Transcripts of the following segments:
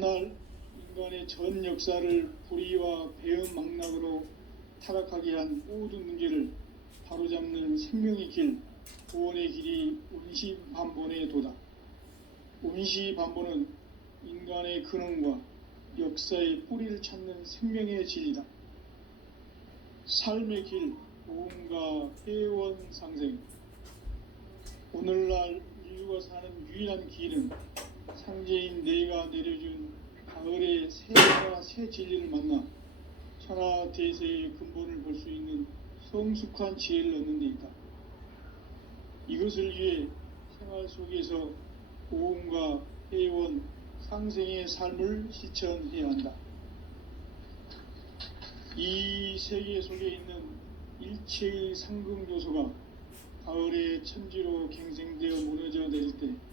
날 인간의 전 역사를 불의와 배은망락으로 타락하게 한 모든 문제를 바로잡는 생명의 길, 구원의 길이 운시반본에 도다. 운시반본은 인간의 근원과 역사의 뿌리를 찾는 생명의 진리다. 삶의 길, 보험과 회원 상생. 오늘날 인류가 사는 유일한 길은 상제인 내가 내려준 가을의 새와 새 진리를 만나 천하 대세의 근본을 볼 수 있는 성숙한 지혜를 얻는 데 있다. 이것을 위해 생활 속에서 보험과 회원, 상생의 삶을 실천해야 한다. 이 세계 속에 있는 일체의 상금 요소가 가을의 천지로 갱생되어 무너져 내릴 때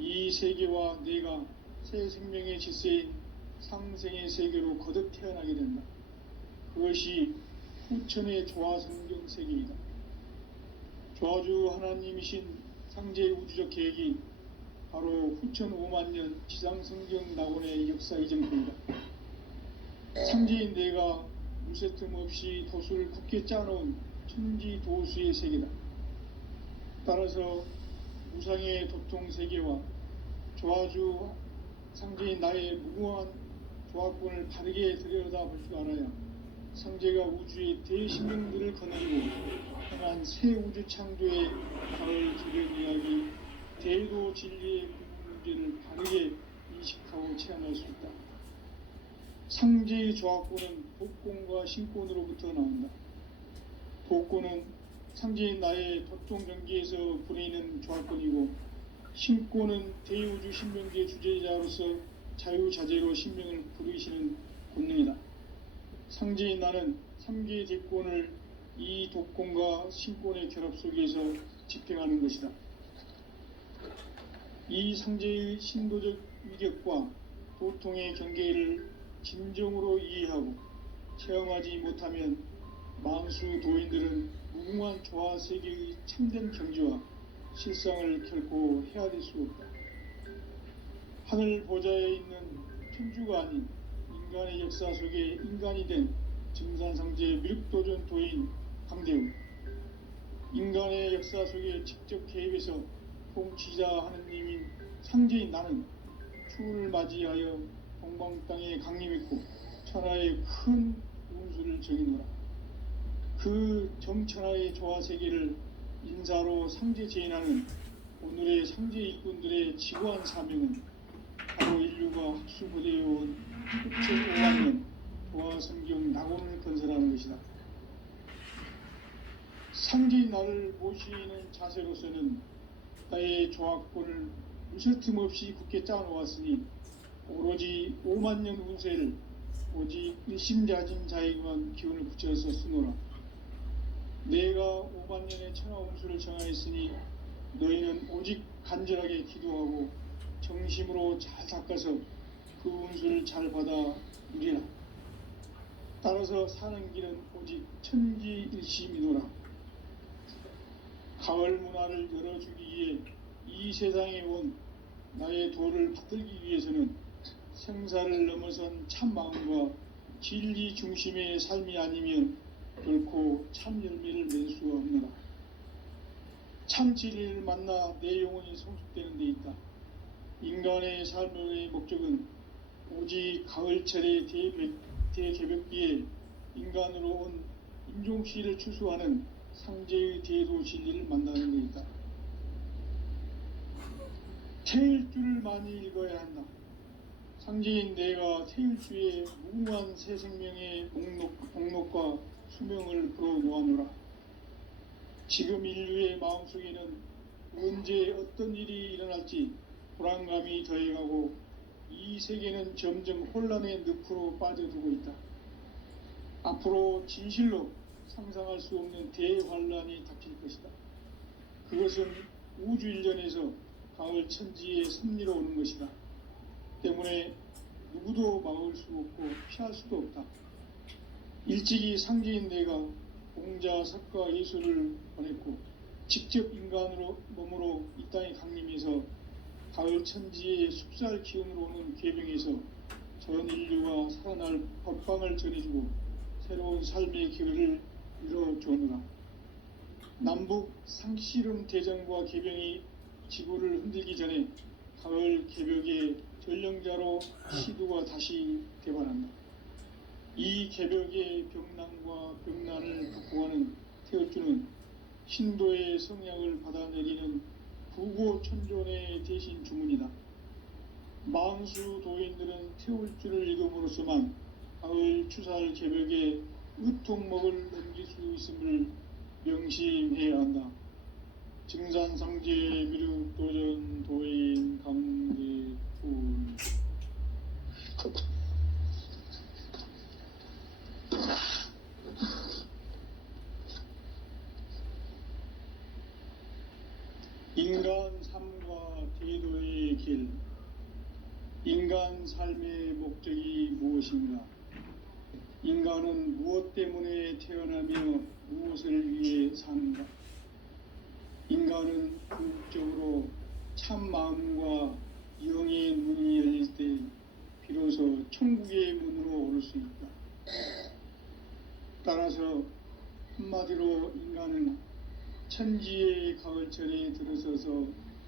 이 세계와 내가 새 생명의 질서인 상생의 세계로 거듭 태어나게 된다. 그것이 후천의 조화성경 세계이다. 조화주 하나님이신 상제의 우주적 계획이 바로 후천 5만년 지상성경 낙원의 역사 이정표이다. 상제인 내가 무쇠틈 없이 도수를 굳게 짜놓은 천지도수의 세계다. 따라서 무상의 도통 세계와 조화주 상제인 나의 무궁한 조화권을 바르게 들여다볼 줄 알아야 상제가 우주의 대신명들을 거느리고 행한 새 우주 창조의 가을 기별 이야기, 대도 진리의 문제를 바르게 인식하고 체험할 수 있다. 상제의 조화권은 독권과 신권으로부터 나온다. 독권은 상제인 나의 도통 경기에서 부리는 조화권이고, 신권은 대우주 신명계 주제자로서 자유자재로 신명을 부르시는 권능이다. 상제인 나는 3개의 대권을 이 독권과 신권의 결합 속에서 집행하는 것이다. 이 상제의 신도적 위격과 도통의 경계를 진정으로 이해하고 체험하지 못하면 만수 도인들은 무궁한 조화 세계의 참된 경지와 실상을 결코 헤아릴 수 없다. 하늘 보좌에 있는 천주가 아닌 인간의 역사 속에 인간이 된 증산상제 미륵도전 도인 강대우, 인간의 역사 속에 직접 개입해서 통치자 하느님인 상제인 나는 추운을 맞이하여 동방 땅에 강림했고 천하의 큰 운수를 정의노라. 그 정천하의 조화 세계를 인사로 상제 제인하는 오늘의 상제 일꾼들의 지구한 사명은 바로 인류가 학수고대해온 후천 5만년 조화 성경 낙원을 건설하는 것이다. 상제인 나를 모시는 자세로서는 나의 조화권을 무쇠틈 없이 굳게 짜놓았으니 오로지 5만년 운세를 오직 일심자진 자에게만 기운을 붙여서 쓰노라. 내가 5만년의 천하 운수를 정하였으니 너희는 오직 간절하게 기도하고 정심으로 잘 닦아서 그 운수를 잘 받아 누리라. 따라서 사는 길은 오직 천지일심이노라. 가을 문화를 열어주기 위해 이 세상에 온 나의 도를 받들기 위해서는 생사를 넘어선 참 마음과 진리 중심의 삶이 아니면 결코 참 열매를 낼 수가 없노라. 참 진리를 만나 내 영혼이 성숙되는 데 있다. 인간의 삶의 목적은 오직 가을철의 대개벽기에 인간으로 온 인종씨를 추수하는 상제의 대도 진리를 만나는 데 있다. 태일주를 많이 읽어야 한다. 상제인 내가 태일주의 무궁한 새 생명의 목록과 수명을 풀어놓아노라. 지금 인류의 마음속에는 언제 어떤 일이 일어날지 불안감이 더해가고 이 세계는 점점 혼란의 늪으로 빠져들고 있다. 앞으로 진실로 상상할 수 없는 대환란이 닥칠 것이다. 그것은 우주 일전에서 가을 천지의 섭리로 오는 것이다. 때문에 누구도 막을 수 없고 피할 수도 없다. 일찍이 상제인 내가 공자, 석가, 예수를 보냈고 직접 인간으로 몸으로 이 땅에 강림해서 가을 천지의 숲살 기운으로 오는 궤병에서 전 인류가 살아날 법방을 전해주고 새로운 삶의 기회를 이뤄주느라. 남북 상씨름 대전과 궤병이 지구를 흔들기 전에 가을 개벽의 전령자로 시두가 다시 개발한다. 이 개벽의 병난과 병난을 극복하는 태울주는 신도의 성향을 받아내리는 부고천존의 대신 주문이다. 만수 도인들은 태울주를 읽음으로써만 가을 추살 개벽의 의통목을 넘길 수 있음을 명심해야 한다. 증산상제 미륵도전 도인 강대훈. 인간 삶과 대도의 길. 인간 삶의 목적이 무엇인가? 인간은 무엇 때문에 태어나며 무엇을 위해 사는가? 인간은 궁극적으로 참 마음과 영의 문이 열릴 때 비로소 천국의 문으로 오를 수 있다. 따라서 한마디로 인간은 천지의 가을철에 들어서서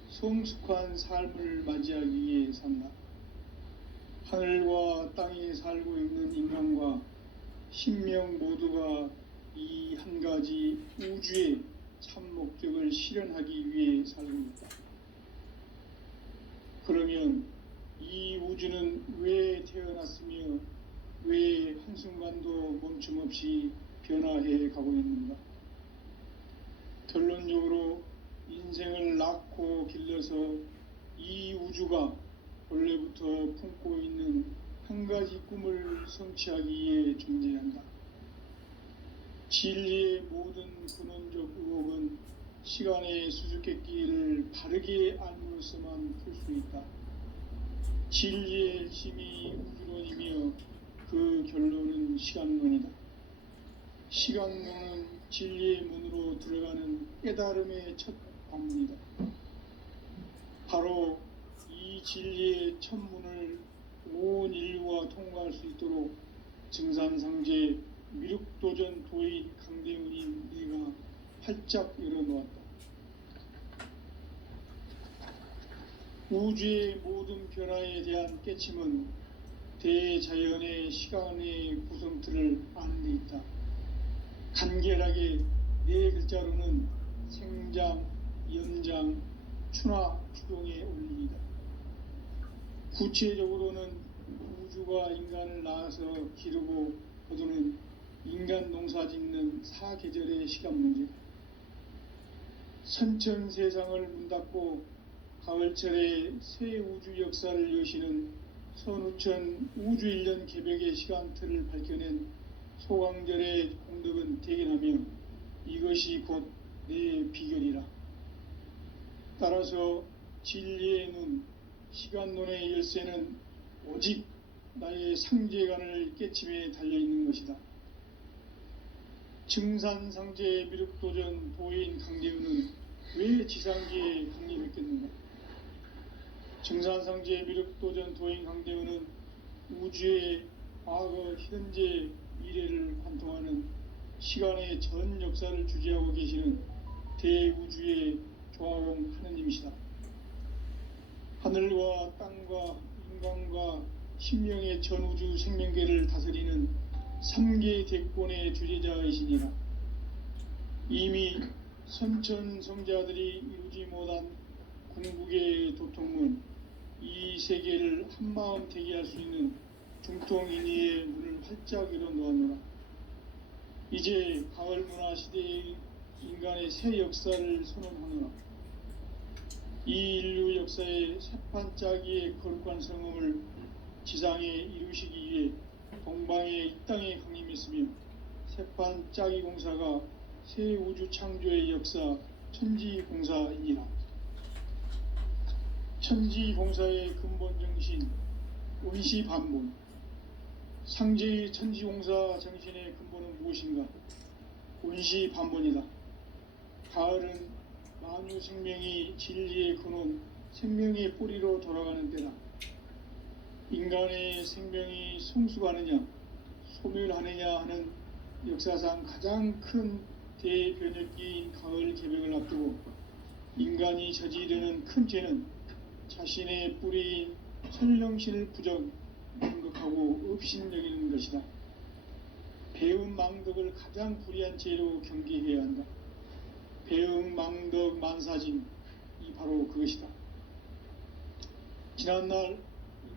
성숙한 삶을 맞이하기 위해 산다. 하늘과 땅에 살고 있는 인간과 신명 모두가 이 한 가지 우주의 참 목적을 실현하기 위해 살고 있다. 그러면 이 우주는 왜 태어났으며 왜 한순간도 멈춤없이 변화해 가고 있는가? 결론적으로 인생을 낳고 길러서 이 우주가 본래부터 품고 있는 한 가지 꿈을 성취하기 위해 존재한다. 진리의 모든 근원적 의혹은 시간의 수수께끼를 바르게 알므로써만 풀 수 있다. 진리의 핵심이 우주론이며 그 결론은 시간론이다. 시간론은 진리의 문으로 들어가는 깨달음의 첫 관문이다. 바로 이 진리의 첫 문을 온 인류가 통과할 수 있도록 증산상제 미륵도전 도인 강대훈인 내가 활짝 열어놓았다. 우주의 모든 변화에 대한 깨침은 대자연의 시간의 구성틀을 아는 데 있다. 간결하게 네 글자로는 생장, 연장, 추나 추동의 원리이다. 구체적으로는 우주가 인간을 낳아서 기르고 거두는 인간 농사 짓는 사계절의 시간 문제. 선천 세상을 문 닫고 가을철에 새 우주 역사를 여시는 선우천 우주 1년 개벽의 시간틀을 밝혀낸 소강절의 공덕은 대견하며 이것이 곧 내 비결이라. 따라서 진리의 눈, 시간론의 열쇠는 오직 나의 상제관을 깨침에 달려있는 것이다. 증산상제 미륵도전 도인 강대훈은 왜 지상계에 강림했겠는가? 증산상제 미륵도전 도인 강대훈은 우주의 과거, 현재, 미래를 관통하는 시간의 전 역사를 주재하고 계시는 대우주의 조화공 하느님이시다. 하늘과 땅과 인간과 신명의 전우주 생명계를 다스리는 3개 대권의 주재자이시니라. 이미 선천성자들이 이루지 못한 궁극의 도통문, 이 세계를 한마음 되게 할 수 있는 중통인의의 문을 활짝 열어놓았노라. 이제 가을 문화 시대의 인간의 새 역사를 선언하노라. 이 인류 역사의 새판짜기의 거룩한 성음을 지상에 이루시기 위해 동방의 이 땅에 강림했으며 새판짜기 공사가 새 우주 창조의 역사 천지공사이니라. 천지공사의 근본 정신 원시반본. 상제의 천지공사 정신의 근본은 무엇인가? 원시반본이다. 가을은 만유 생명이 진리의 근원 생명의 뿌리로 돌아가는 때다. 인간의 생명이 성숙하느냐 소멸하느냐 하는 역사상 가장 큰 대변혁기인 가을 개벽을 앞두고 인간이 저지르는 큰 죄는 자신의 뿌리인 선령신을 부정하고 업신여기는 것이다. 배음 망덕을 가장 불의한 죄로 경계해야 한다. 배음 망덕 만사진이 바로 그것이다. 지난날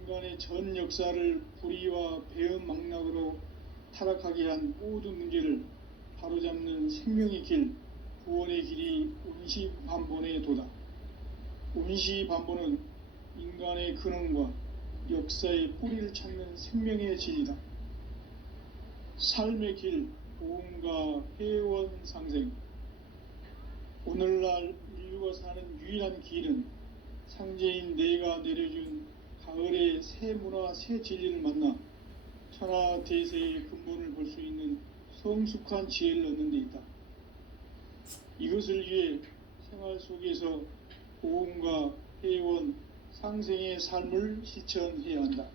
인간의 전 역사를 불의와 배음 망락으로 타락하게 한 모든 문제를 바로잡는 생명의 길, 구원의 길이 운시반본의 도다. 운시반본은 인간의 근원과 역사의 뿌리를 찾는 생명의 진리다. 삶의 길, 보험과 회원 상생. 오늘날 인류가 사는 유일한 길은 상제인 내가 내려준 가을의 새 문화, 새 진리를 만나 천하 대세의 근본을 볼 수 있는 성숙한 지혜를 얻는 데 있다. 이것을 위해 생활 속에서 보험과 회원, 상생의 삶을 실천해야 한다.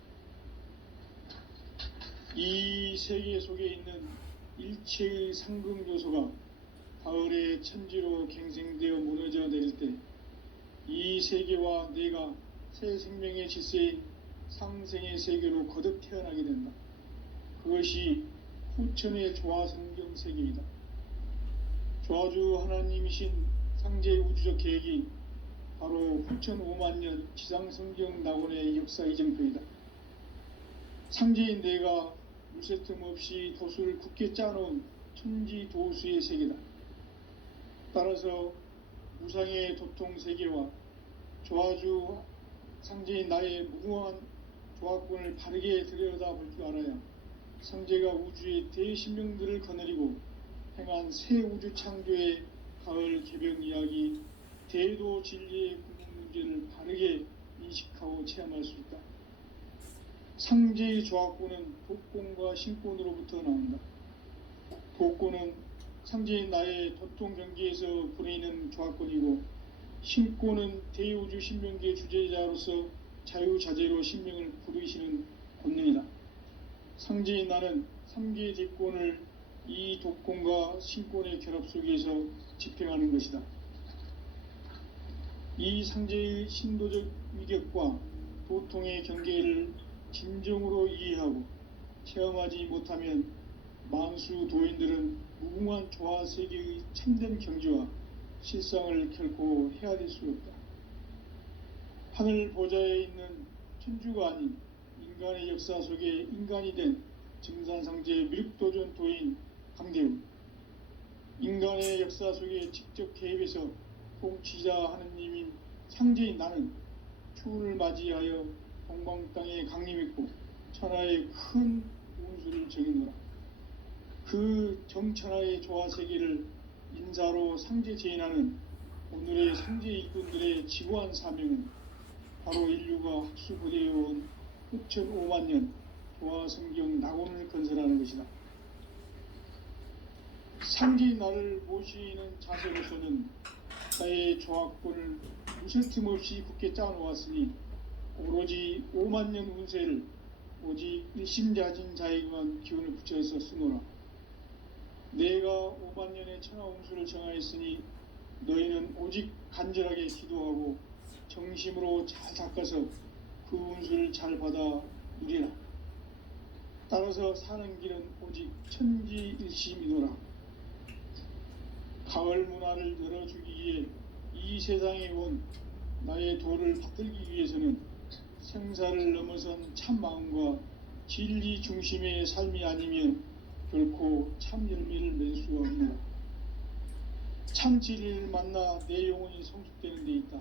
이 세계 속에 있는 일체의 상금 요소가 가을의 천지로 갱생되어 무너져 내릴 때 이 세계와 내가 새 생명의 질서인 상생의 세계로 거듭 태어나게 된다. 그것이 후천의 조화성경 세계이다. 조화주 하나님이신 상제의 우주적 계획이 바로 후천 5만년 지상성경 낙원의 역사 이정표이다. 상제인 내가 물새 틈 없이 도수를 굳게 짜놓은 천지 도수의 세계다. 따라서 무상의 도통 세계와 조화주 상제인 나의 무궁한 조화권을 바르게 들여다볼 줄 알아야 상제가 우주의 대신명들을 거느리고 행한 새 우주 창조의 가을 개벽 이야기, 대도 진리의 궁극 문제를 바르게 인식하고 체험할 수 있다. 상제의 조화권은 독권과 신권으로부터 나온다. 독권은 상제인 나의 도통 경계에서 보내는 조화권이고, 신권은 대우주 신명기의 주제자로서 자유자재로 신명을 부르시는 권능이다. 상제인 나는 3개의 대권을 이 독권과 신권의 결합 속에서 집행하는 것이다. 이 상제의 신도적 위격과 도통의 경계를 진정으로 이해하고 체험하지 못하면 만수 도인들은 무궁한 조화 세계의 참된 경지와 실상을 결코 헤아릴 수 없다. 하늘 보좌에 있는 천주가 아닌 인간의 역사 속에 인간이 된 증산상제 미륵도전 도인 강대우, 인간의 역사 속에 직접 개입해서 통치자 하느님인 상제인 나는 추운을 맞이하여 동방 땅에 강림했고 천하의 큰 운수를 정했노라. 그 정천하의 조화세계를 인사로 상제 제인하는 오늘의 상제 일꾼들의 지고한 사명은 바로 인류가 학수부대해온 후천 5만년 조화성경 낙원을 건설하는 것이다. 상제인 나를 모시는 자세로서는 나의 조화권을 무쇠틈 없이 굳게 짜놓았으니 오로지 5만년 운세를 오직 일심자진 자에게만 기운을 붙여서 쓰노라. 내가 5만년의 천하 운수를 정하였으니 너희는 오직 간절하게 기도하고 정심으로 잘 닦아서 그 운수를 잘 받아 누리라. 따라서 사는 길은 오직 천지일심이노라. 가을 문화를 열어주기 위해 이 세상에 온 나의 도를 받들기 위해서는 생사를 넘어선 참 마음과 진리 중심의 삶이 아니면 결코 참 열매를 맺을 수가 없노라. 참 진리를 만나 내 영혼이 성숙되는 데 있다.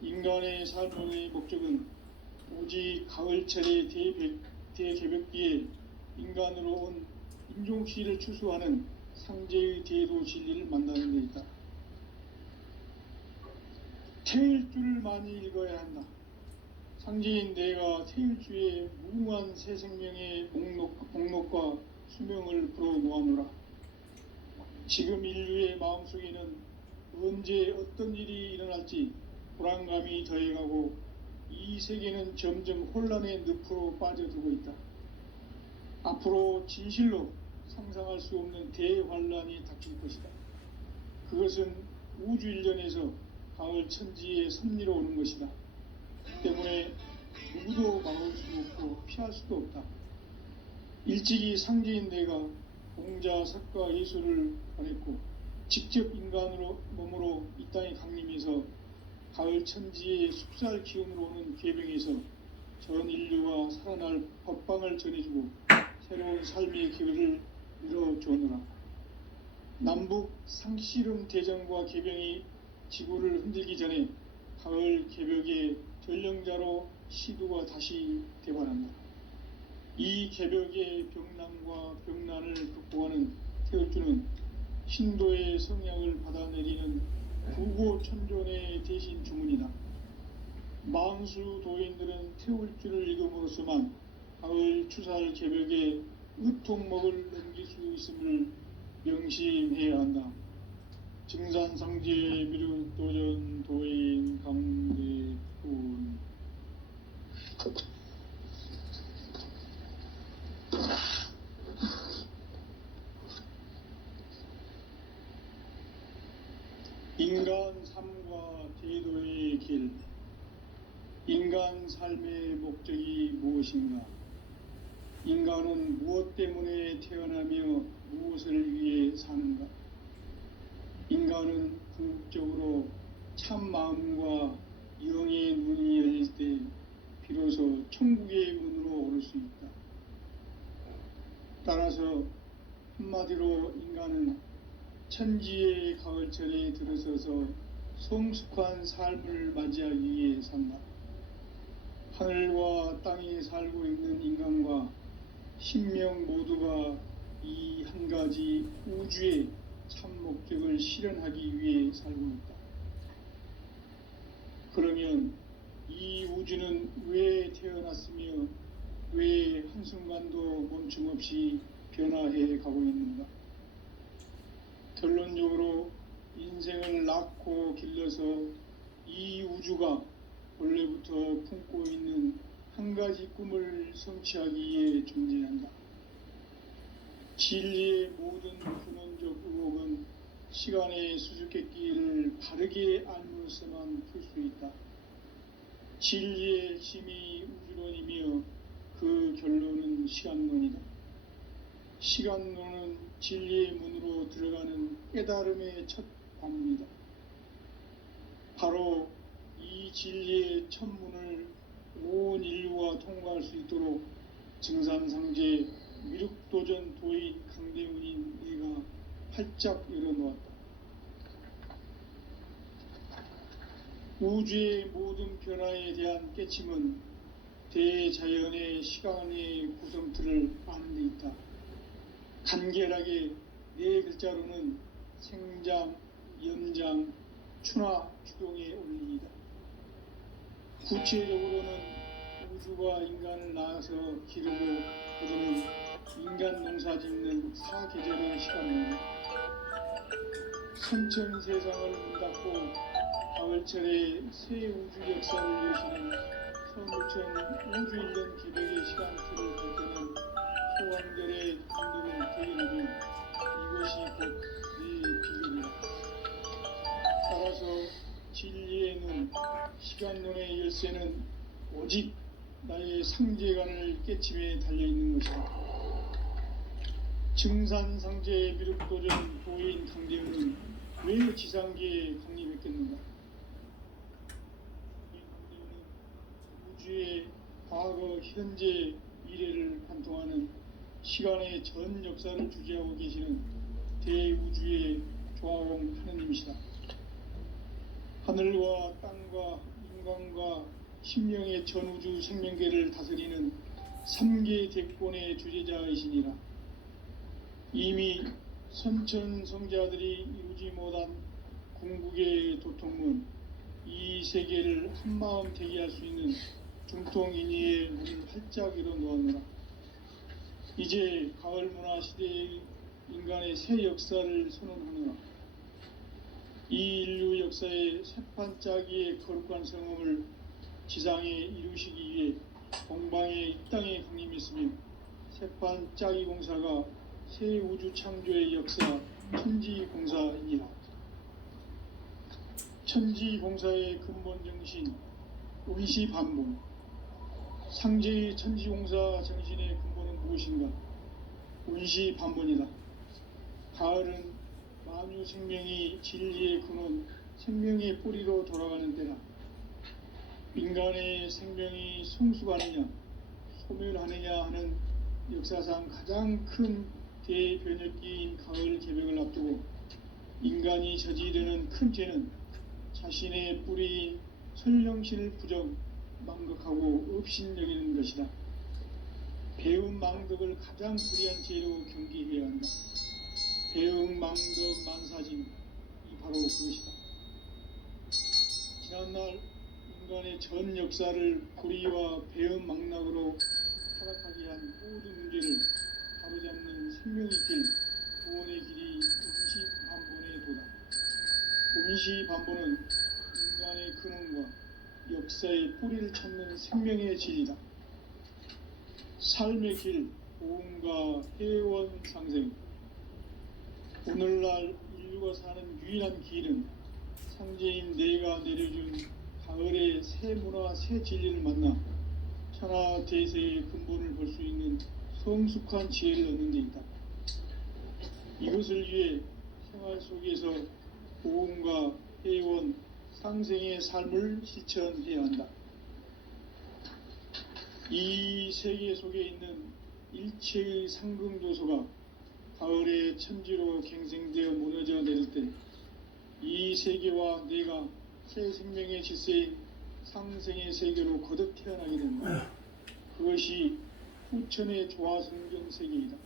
인간의 삶의 목적은 오직 가을철의 대개벽기에 인간으로 온 인종시를 추수하는 상제의 대도 진리를 만나는 데 있다. 태일주를 많이 읽어야 한다. 상제인 내가 태일주의 무궁한 새 생명의 목록과 수명을 불어놓아노라. 지금 인류의 마음속에는 언제 어떤 일이 일어날지 불안감이 더해가고 이 세계는 점점 혼란의 늪으로 빠져들고 있다. 앞으로 진실로 상상할 수 없는 대환란이 닥칠 것이다. 그것은 우주 일련에서 가을 천지의 섭리로 오는 것이다. 때문에 누구도 막을 수 없고 피할 수도 없다. 일찍이 상제인 내가 공자, 석가, 예술을 보냈고 직접 인간으로 몸으로 이 땅에 강림해서 가을 천지의 숲살 기운으로 오는 계병에서 전 인류가 살아날 법방을 전해주고 새로운 삶의 기회를 열어주느라. 남북 상씨름 대전과 계병이 지구를 흔들기 전에 가을 개벽의 전령자로 시두가 다시 대발한다. 이 개벽의 병남과 병난을 극복하는 태울주는 신도의 성향을 받아내리는 구고천존의 대신 주문이다. 망수 도인들은 태울주를 읽음으로써만 가을 추살 개벽의 의통목을 넘길 수 있음을 명심해야 한다. 증산상제 미륵도전 도인 강대군. 인간 삶과 제도의 길. 인간 삶의 목적이 무엇인가? 인간은 무엇 때문에 태어나며 무엇을 위해 사는가? 인간은 궁극적으로 참 마음과 영의 문이 열릴 때 비로소 천국의 문으로 오를 수 있다. 따라서 한마디로 인간은 천지의 가을철에 들어서서 성숙한 삶을 맞이하기 위해 산다. 하늘과 땅에 살고 있는 인간과 신명 모두가 이 한 가지 우주의 참 목적을 실현하기 위해 살고 있다. 그러면 이 우주는 왜 태어났으며 왜 한순간도 멈춤 없이 변화해 가고 있는가? 결론적으로 인생을 낳고 길러서 이 우주가 원래부터 품고 있는 한 가지 꿈을 성취하기 위해 존재한다. 진리의 모든 근원적 의혹은 시간의 수수께끼를 바르게 알므로서만 풀 수 있다. 진리의 핵심이 우주론이며 그 결론은 시간론이다. 시간론은 진리의 문으로 들어가는 깨달음의 첫 관문이다. 바로 이 진리의 첫 문을 온 인류가 통과할 수 있도록 증산상제 미륵도전 도인 강대문인 네가 활짝 열어놓았다. 우주의 모든 변화에 대한 깨침은 대자연의 시간의 구성틀을 아는 데 있다. 간결하게 네 글자로는 생장, 연장, 추나 추동의 원리이다. 구체적으로는 우주가 인간을 낳아서 기르고 거두는 인간 농사 짓는 사계절의 시간입니다. 선천 세상을 문 닫고 가을철에 새 우주 역사를 여시는 서울천 우주 일년 개벽의 시간틀을 볼 때는 소왕들의 감독을 대견하면 이것이 곧 내 비결이다. 따라서 진리의 눈, 시간론의 열쇠는 오직 나의 상제관을 깨침에 달려있는 것이다. 증산상제 미륵도전 도인 강대훈은 왜 지상계에 강림했겠는가? 이 강대훈은 우주의 과거, 현재, 미래를 관통하는 시간의 전 역사를 주재하고 계시는 대우주의 조화홍 하느님이시다. 하늘과 땅과 인간과 신명의 전우주 생명계를 다스리는 3계 대권의 주제자이시니라. 이미 선천성자들이 이루지 못한 궁극의 도통문, 이 세계를 한마음 되게 할 수 있는 중통인의의 문을 활짝 열어놓았노라. 이제 가을 문화 시대의 인간의 새 역사를 선언하노라. 이 인류 역사의 새판짜기의 거룩한 성음을 지상에 이루시기 위해 공방에 이 땅에 강림했으며 새판짜기 공사가 새 우주 창조의 역사 천지공사이니라. 천지공사의 근본 정신 의시반복. 상제의 천지공사 정신의 근본은 무엇인가? 의시반복이다. 가을은 만유 생명이 진리의 근원, 생명의 뿌리로 돌아가는 때라. 인간의 생명이 성숙하느냐, 소멸하느냐 하는 역사상 가장 큰 대변혁기인 가을 개벽을 앞두고 인간이 저지르는 큰 죄는 자신의 뿌리인 설령신을 부정, 망극하고 업신여기는 것이다. 배움 망덕을 가장 불의한 죄로 경계해야 한다. 배움 망덕 만사짐이 바로 그것이다. 지난날 인간의 전 역사를 불의와 배움 망락으로 타락하게 한 모든 문제를 바로잡는 생명의 길, 구원의 길이 운시반본의 도다. 운시반본은 인간의 근원과 역사의 뿌리를 찾는 생명의 진리다. 삶의 길, 보험과 회원 상생. 오늘날 인류가 사는 유일한 길은 상제인 내가 내려준 가을의 새 문화, 새 진리를 만나 천하 대세의 근본을 볼 수 있는 성숙한 지혜를 얻는 데 있다. 이것을 위해 생활 속에서 보험과 회원, 상생의 삶을 실천해야 한다. 이 세계 속에 있는 일체의 상금조소가 가을의 천지로 갱생되어 무너져 내릴 때 이 세계와 내가 새 생명의 질서인 상생의 세계로 거듭 태어나게 된다. 그것이 후천의 조화성경 세계이다.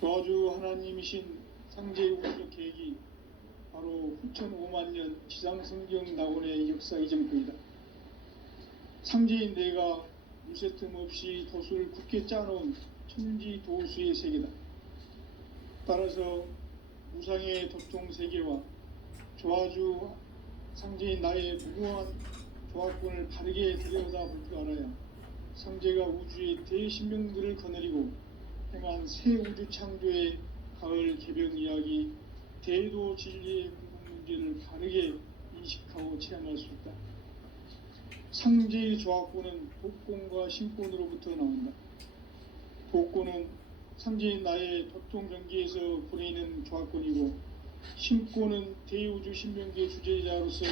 조화주 하나님이신 상제의 우주적 계획이 바로 후천 5만년 지상성경 낙원의 역사 이전부이다. 상제인 내가 무쇠 틈 없이 도수를 굳게 짜놓은 천지 도수의 세계다. 따라서 무상의 도통 세계와 조화주 상제인 나의 무궁한 조합권을 바르게 들여다볼 줄 알아야 상제가 우주의 대신명들을 거느리고 행한 새 우주 창조의 가을 개벽 이야기, 대도 진리의 궁극 문제를 바르게 인식하고 체험할 수 있다. 상제의 조합권은 복권과 신권으로부터 나온다. 복권은 상제인 나의 도통 경계에서 보내는 조합권이고, 신권은 대우주 신명계 주제자로서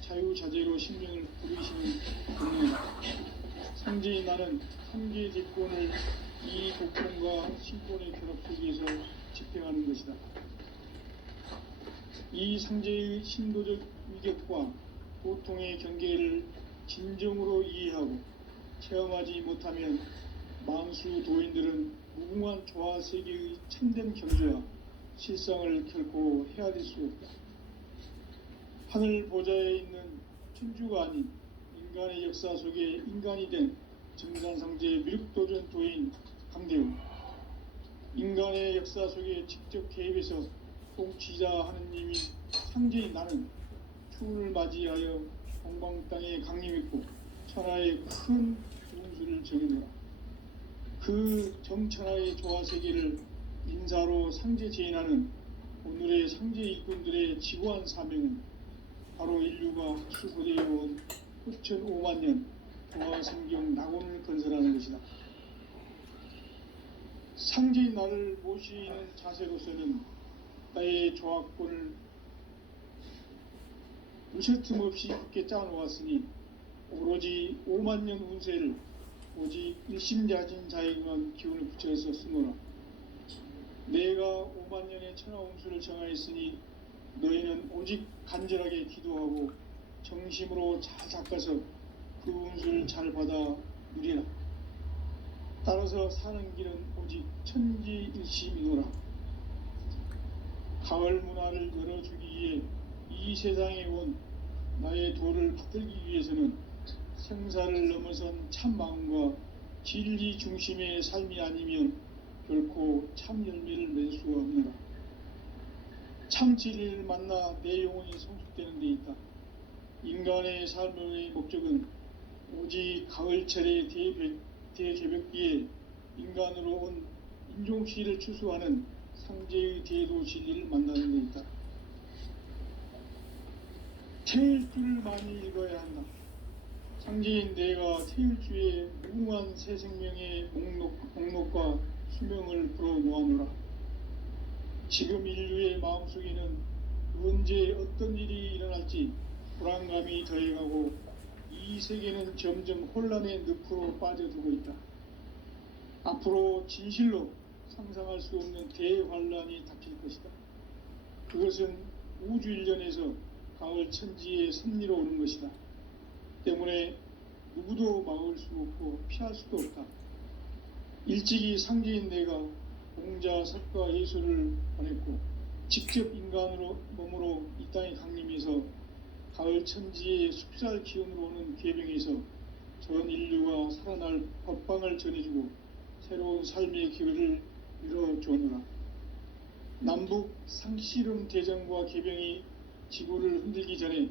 자유자재로 신명을 부르시는 권능이다. 상제인 나는 상계 대권을 이 복권과 신권의 결합 속에서 집행하는 것이다. 이 상제의 신도적 위격과 고통의 경계를 진정으로 이해하고 체험하지 못하면 만수 도인들은 무궁한 조화 세계의 참된 경주와 실상을 결코 헤아릴 수 없다. 하늘 보좌에 있는 천주가 아닌 인간의 역사 속에 인간이 된 정산상제의 미륵도전 도인 강대우, 인간의 역사 속에 직접 개입해서 통치자 하느님인 상제인 나는 추운을 맞이하여 동방 땅에 강림했고 천하의 큰 운수를 정해놓아 그 정천하의 조화세계를 인사로 상제 제인하는 오늘의 상제 일꾼들의 지고한 사명은 바로 인류가 수고되어온 후천 5만년 조화성경 낙원을 건설하는 것이다. 상제인 나를 모시는 자세로서는 나의 조합권을 무쇠틈 없이 굳게 짜놓았으니 오로지 5만년 운세를 오직 일심자진 자에게만 기운을 붙여서 쓰노라. 내가 5만년의 천하 운수를 정하였으니 너희는 오직 간절하게 기도하고 정심으로 잘 닦아서 그 운수를 잘 받아 누리라. 따라서 사는 길은 오직 천지일심이노라. 가을 문화를 열어주기 위해 이 세상에 온 나의 도를 받들기 위해서는 생사를 넘어선 참 마음과 진리 중심의 삶이 아니면 결코 참 열매를 맺을 수가 없노라. 참 진리를 만나 내 영혼이 성숙되는 데 있다. 인간의 삶의 목적은 오직 가을철의 대개벽기에 인간으로 온 인종시를 추수하는 상제의 대도 진리를 만나는 데 있다. 태일주를 많이 읽어야 한다. 상제인 내가 태일주의 무궁한 새 생명의 목록과 수명을 풀어놓아노라. 지금 인류의 마음속에는 언제 어떤 일이 일어날지 불안감이 더해가고 이 세계는 점점 혼란의 늪으로 빠져들고 있다. 앞으로 진실로 상상할 수 없는 대환란이 닥칠 것이다. 그것은 우주 일련에서 가을 천지의 섭리로 오는 것이다. 때문에 누구도 막을 수 없고 피할 수도 없다. 일찍이 상제인 내가 공자, 석가, 예수를 보냈고 직접 인간으로 몸으로 이 땅에 강림해서 가을 천지의 숲살 기운으로 오는 계병에서 전 인류가 살아날 법방을 전해주고 새로운 삶의 기회를 열어주느라. 남북 상씨름 대전과 계병이 지구를 흔들기 전에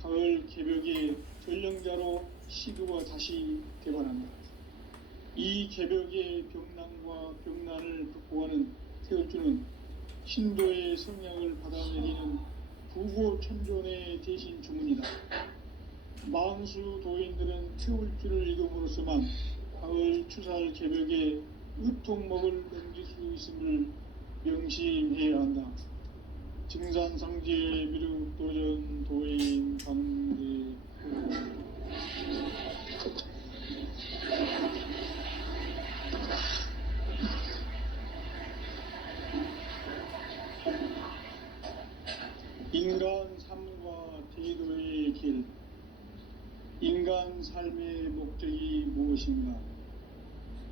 가을 개벽의 전령자로 시두가 다시 개발한다. 이 개벽의 병난과 병난을 극복하는 태울주는 신도의 성향을 받아내리는 부고천존의 대신 주문이다. 만수 도인들은 태울주를 읽음으로써만 가을 추살 개벽의 으통목을 넘길 수 있음을 명심해야 한다. 증산상제 미륵도전 도인 강대 인간 삶과 대도의 길. 인간 삶의 목적이 무엇인가?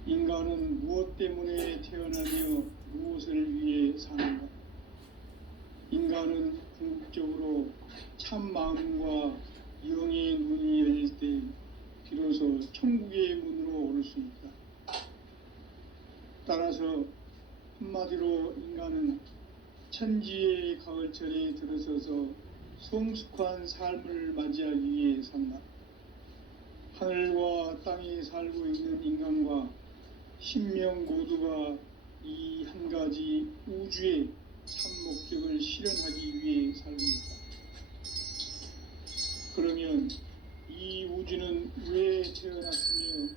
인간은 무엇 때문에 태어나며 무엇을 위해 사는가? 인간은 궁극적으로 참 마음과 영의 눈이 열릴 때 비로소 천국의 문으로 오를 수 있다. 따라서 한마디로 인간은 천지의 가을철에 들어서서 성숙한 삶을 맞이하기 위해 산다. 하늘과 땅에 살고 있는 인간과 신명 모두가 이 한 가지 우주의 참 목적을 실현하기 위해 살고 있다. 그러면 이 우주는 왜 태어났으며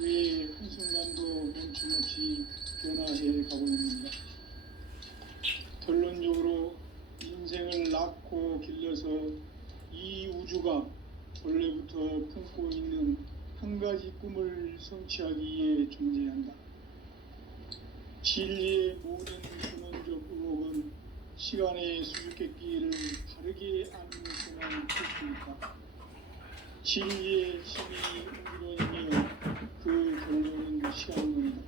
왜 한순간도 멈춤없이 변화해 가고 있는가? 결론적으로 인생을 낳고 길러서 이 우주가 원래부터 품고 있는 한 가지 꿈을 성취하기 위해 존재한다. 진리의 모든 근원적 의혹은 시간의 수수께끼를 바르게 아는 것에만 풀 수 있다. 진리의 힘이 우주론이며 그 결론은 시간론이다.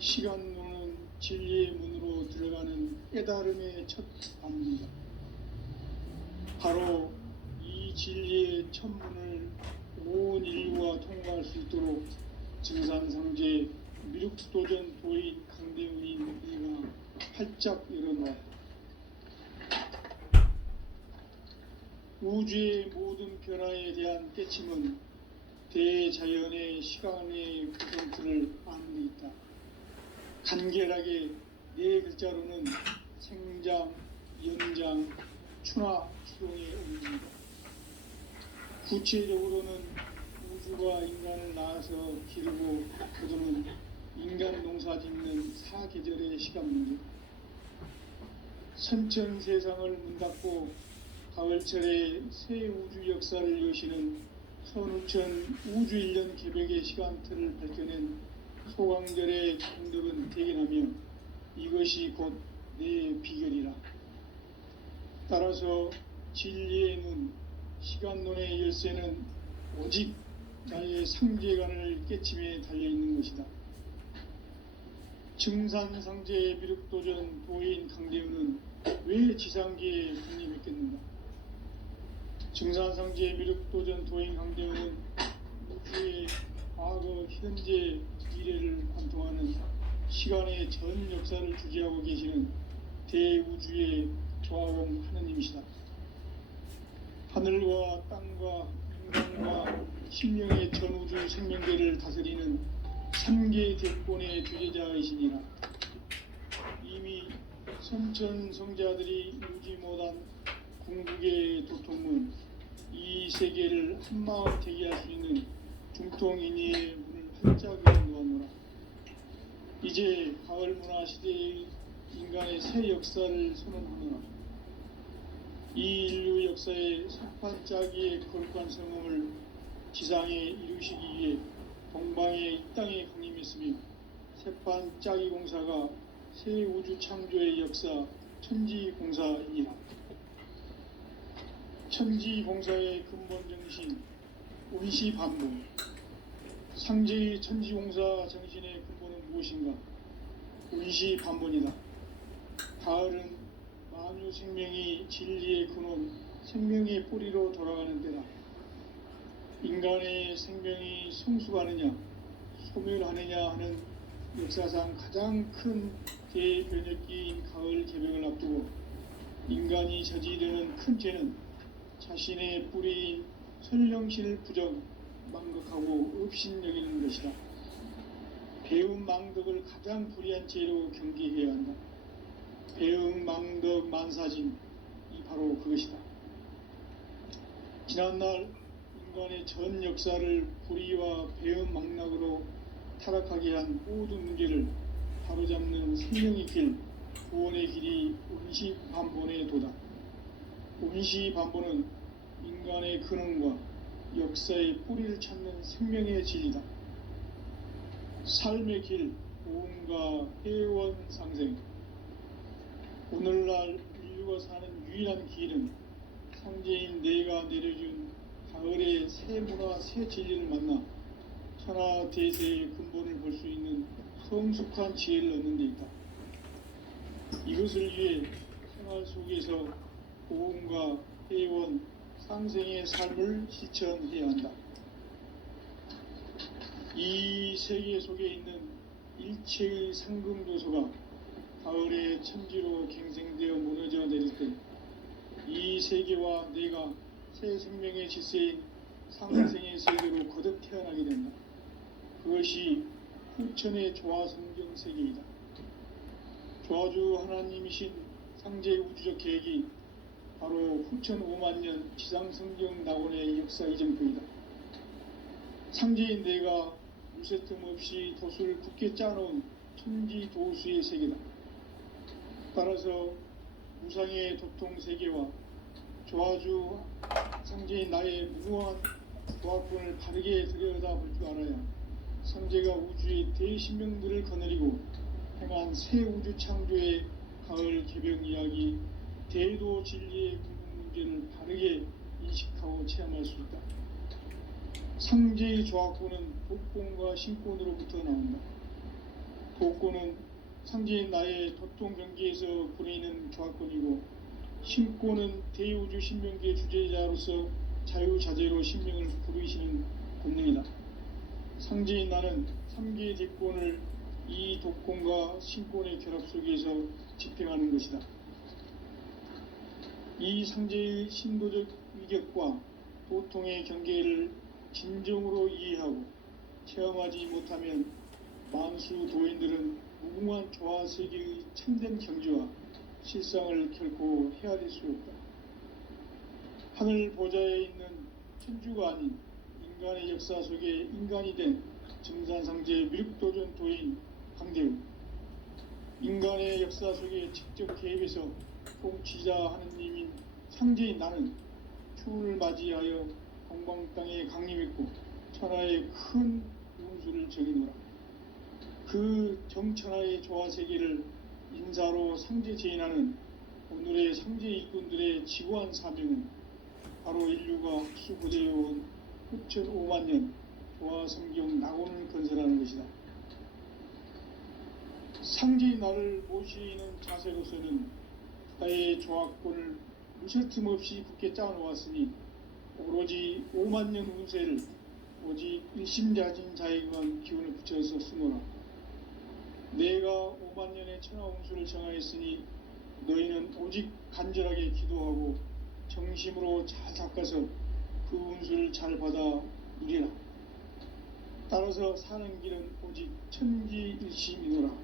시간론은 진리의 문으로 들어가는 깨달음의 첫 방문이다. 바로 이 진리의 첫 문을 온 인류가 통과할 수 있도록 증산상제 미륵도전 도인 강대훈인 이가 활짝 열어놓았다. 우주의 모든 변화에 대한 깨침은 대자연의 시간의 구성틀을 아는 데 있다. 간결하게 네 글자로는 생장, 연장, 추나 추동의 의미입니다. 구체적으로는 우주가 인간을 낳아서 기르고 거두는 인간 농사 짓는 사계절의 시간 문제. 선천 세상을 문 닫고 가을철에 새 우주 역사를 여시는 선우천 우주일년 개벽의 시간틀을 밝혀낸 소강절의 정덕은 대견하며 이것이 곧 내 비결이라. 따라서 진리의 눈, 시간론의 열쇠는 오직 나의 상제관을 깨침에 달려있는 것이다. 증산상제 미륵도전 도인 강대훈은 왜 지상계에 군림했겠는가? 증산상제 미륵도전 도인 강대훈은 우주의 과거, 현재, 미래를 관통하는 시간의 전 역사를 주재하고 계시는 대우주의 조화원 하느님이시다. 하늘과 땅과 인간과 신명의 전우주 생명계를 다스리는 삼계 대권의 주제자이시니라. 이미 선천성자들이 이루지 못한 궁극의 도통문, 이 세계를 한마음 대기할 수 있는 중통인의의 문을 활짝 열어놓았노라. 이제 가을 문화 시대의 인간의 새 역사를 선언하노라. 이 인류 역사의 석판짜기의 거룩한 성음을 지상에 이루시기 위해 동방의 이 땅에 강림했으며 세판짜기 공사가 새 우주 창조의 역사 천지공사이니라. 천지공사의 근본 정신 온시반복. 상제의 천지공사 정신의 근본은 무엇인가? 온시반복이다. 가을은 만유 생명이 진리의 근원, 생명의 뿌리로 돌아가는 때다. 인간의 생명이 성숙하느냐, 소멸하느냐 하는 역사상 가장 큰 대변혁기인 가을 개벽을 앞두고 인간이 저지르는 큰 죄는 자신의 뿌리인 선령실 부정, 망극하고 업신여기는 것이다. 배움 망덕을 가장 불의한 죄로 경계해야 한다. 배움 망덕 만사짐이 바로 그것이다. 지난날 인간의 전 역사를 불의와 배움 망락으로 타락하게 한 모든 문제를 바로잡는 생명의 길, 구원의 길이 온시반본의 도다. 온시반본은 인간의 근원과 역사의 뿌리를 찾는 생명의 진리다. 삶의 길, 보험과 회원 상생. 오늘날 인류가 사는 유일한 길은 상제인 내가 내려준 가을의 새 문화, 새 진리를 만나 천하 대세의 근본을 볼 수 있는 성숙한 지혜를 얻는 데 있다. 이것을 위해 생활 속에서 보험과 회원, 상생의 삶을 실천해야 한다. 이 세계 속에 있는 일체의 상금도서가 가을의 천지로 갱생되어 무너져 내릴 때 이 세계와 내가 새 생명의 질서인 상생의 세계로 거듭 태어나게 된다. 그것이 후천의 조화성경 세계이다. 조화주 하나님이신 상제의 우주적 계획이 바로 후천 5만년 지상성경 낙원의 역사 이정표이다. 상제인 내가 무쇠틈 없이 도수를 굳게 짜놓은 천지도수의 세계다. 따라서 무상의 도통세계와 조화주 상제인 나의 무궁한 조화권을 바르게 들여다볼 줄 알아야 상제가 우주의 대신명들을 거느리고 행한 새 우주 창조의 가을 개벽 이야기, 대도 진리의 궁극 문제를 바르게 인식하고 체험할 수 있다. 상제의 조화권은 도권과 신권으로부터 나온다. 도권은 상제인 나의 도통 경계에서 부리는 조화권이고, 신권은 대우주 신명계 주제자로서 자유자재로 신명을 부르시는 본능이다. 상제인 나는 3개의 대권을 이 도권과 신권의 결합 속에서 집행하는 것이다. 이 상제의 신도적 위격과 도통의 경계를 진정으로 이해하고 체험하지 못하면 만수 도인들은 무궁한 조화세계의 참된 경지와 실상을 결코 헤아릴 수 없다. 하늘 보좌에 있는 천주가 아닌 인간의 역사 속에 인간이 된 정산상제 미륵도전 도인 강대우, 인간의 역사 속에 직접 개입해서 통치자 하느님인 상제인 나는 추운을 맞이하여 동방 땅에 강림했고 천하의 큰 운수를 적이노라. 그 정천하의 조화세계를 인사로 상제 제인하는 오늘의 상제 일꾼들의 지구한 사명은 바로 인류가 흡수고대해온 후천 5만년 조화성경 낙원을 건설하는 것이다. 상제의 나를 모시는 자세로서는 나의 조화권을 무쇠틈 없이 굳게 짜놓았으니 오로지 5만년 운세를 오직 일심자진 자에게만 기운을 붙여서 쓰노라. 내가 5만년의 천하 운수를 정하였으니 너희는 오직 간절하게 기도하고 정심으로 잘 닦아서 그 운수를 잘 받아 누리라. 따라서 사는 길은 오직 천지일심이노라.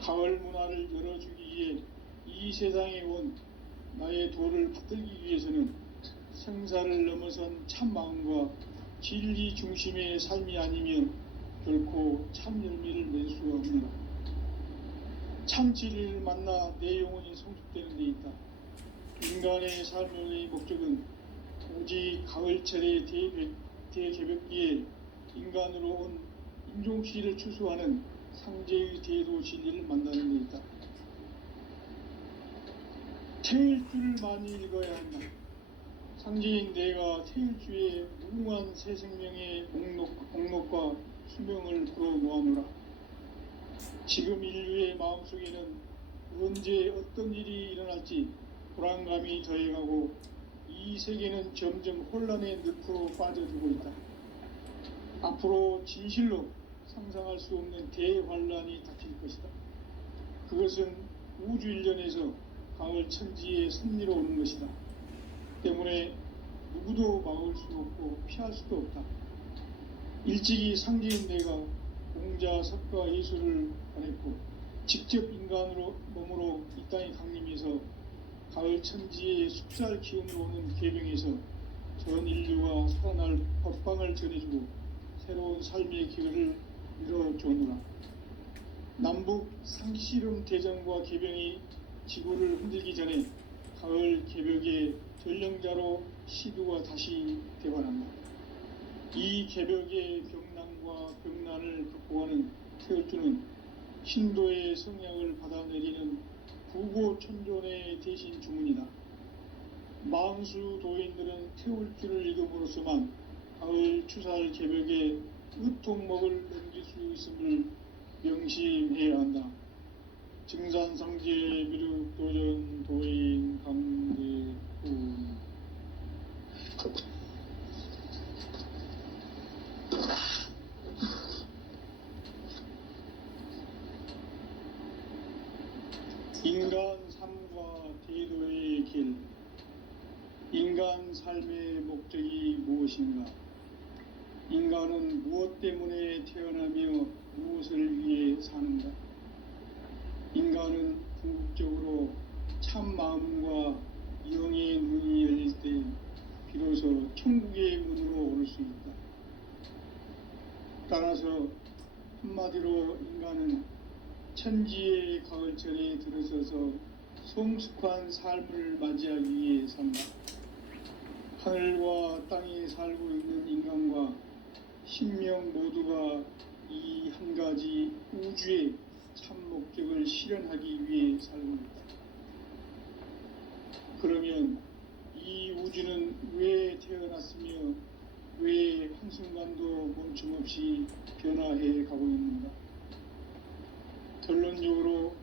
가을 문화를 열어주기 위해 이 세상에 온 나의 도를 붙들기 위해서는 생사를 넘어선 참 마음과 진리 중심의 삶이 아니면 결코 참 열매를 낼 수가 없느라. 참 진리를 만나 내 영혼이 성숙되는 데 있다. 인간의 삶의 목적은 오직 가을철의 대개벽기에 인간으로 온 인종시를 추수하는 상제의 대도 진리를 만나는 데 있다. 태일주를 많이 읽어야 한다. 상제인 내가 태일주의 무궁한 새 생명의 목록과 수명을 풀어놓아노라. 지금 인류의 마음속에는 언제 어떤 일이 일어날지 불안감이 더해가고 이 세계는 점점 혼란의 늪으로 빠져들고 있다. 앞으로 진실로 상상할 수 없는 대환란이 닥칠 것이다. 그것은 우주 일련에서 가을 천지의 섭리로 오는 것이다. 때문에 누구도 막을 수 없고 피할 수도 없다. 일찍이 상제인 내가 공자, 석가, 예수를 보냈고 직접 인간으로 몸으로 이 땅에 강림해서 가을 천지의 숫살 기운으로 오는 계병에서 전 인류가 살아날 법방을 전해주고 새로운 삶의 기회를 열어주느라. 남북 상씨름 대전과 계병이 지구를 흔들기 전에 가을 개벽의 전령자로 시두가 다시 대발한다. 이 개벽의 병난과 병난을 극복하는 태울주는 신도의 성향을 받아내리는 부고천존의 대신 주문이다. 망수 도인들은 태울주를 읽음으로써만 가을 추살 개벽의 으통목을 넘길 수 있음을 명심해야 한다. 증산상제 미륵도전 도인 강대군. 인간 삶과 대도의 길. 인간 삶의 목적이 무엇인가? 인간은 무엇 때문에 태어나며 무엇을 위해 사는가? 인간은 궁극적으로 참 마음과 영의 눈이 열릴 때 비로소 천국의 문으로 오를 수 있다. 따라서 한마디로 인간은 천지의 가을철에 들어서서 성숙한 삶을 맞이하기 위해 산다. 하늘과 땅에 살고 있는 인간과 신명 모두가 이 한 가지 우주의 참 목적을 실현하기 위해 살고 있다. 그러면 이 우주는 왜 태어났으며 왜 한순간도 멈춤없이 변화해 가고 있는가? 결론적으로